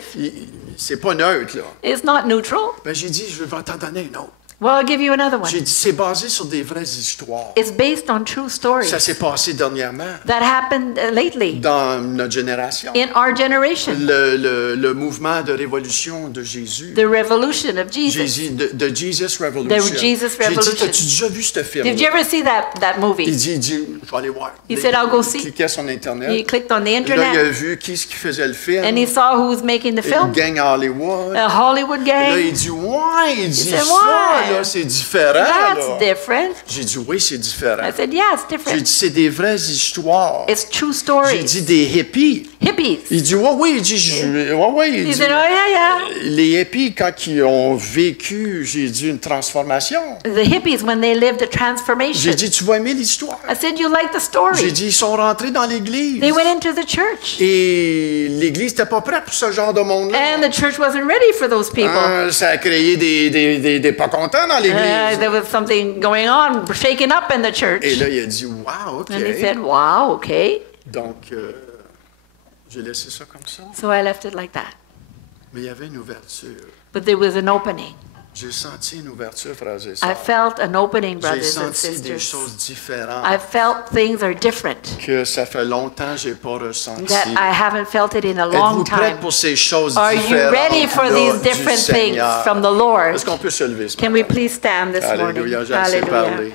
C'est pas neutre, là. It's not neutral. Ben, j'ai dit, je vais t'en donner une autre. Well, I'll give you another one. J'ai dit, c'est basé sur des vraies histoires. It's based on true stories Ça s'est passé dernièrement that happened lately dans notre génération. in our generation. Le mouvement de révolution de Jésus. The revolution of Jesus. Jésus, de Jesus Revolution. The Jesus J'ai dit, Revolution. t'as-tu déjà vu ce film? Did you ever see that Il movie? dit, je vais aller voir. He said, I'll go see. Il cliquait sur Internet. He clicked on the Là, il a internet vu qui faisait le film. and he saw who was making the Une film. gang Hollywood. A Hollywood Là, gang. il dit, ouais, il dit said, ça, why? là, c'est différent. That's là. different. J'ai dit, oui, c'est différent. I said, yeah, it's J'ai different. dit, c'est des vraies histoires. It's true J'ai stories. dit, des hippies. Hippies. Il dit, oui, il dit, il He dit, said, oh, yeah, yeah. les hippies, quand ils ont vécu, j'ai dit, une transformation. The hippies, when they lived a transformation. J'ai dit, tu vas aimer l'histoire. I said, you like the J'ai story. dit, ils sont rentrés dans l'église. They went into the church. Et l'église n'était pas prête pour ce genre de monde-là. And the church wasn't ready for those people. Ça a créé des pas contents dans l'église. There was something going on, shaking up in the church. Et là, il a dit, wow, OK. And he said, wow, okay. Donc, j'ai laissé ça comme ça. So I left it like that. Mais il y avait une ouverture. But there was an opening. J'ai senti une ouverture, frères et I sœurs. felt an opening, J'ai brothers and senti des sisters. choses différentes I felt things are different que ça fait longtemps que je n'ai pas ressenti. that I haven't felt it in a Êtes-vous long prêts time. pour ces choses Are you différentes ready for là, these du different things Seigneur? from the Lord? Est-ce qu'on peut se lever ce Can we matin? please stand this morning? Alléluia, j'ai assez parlé.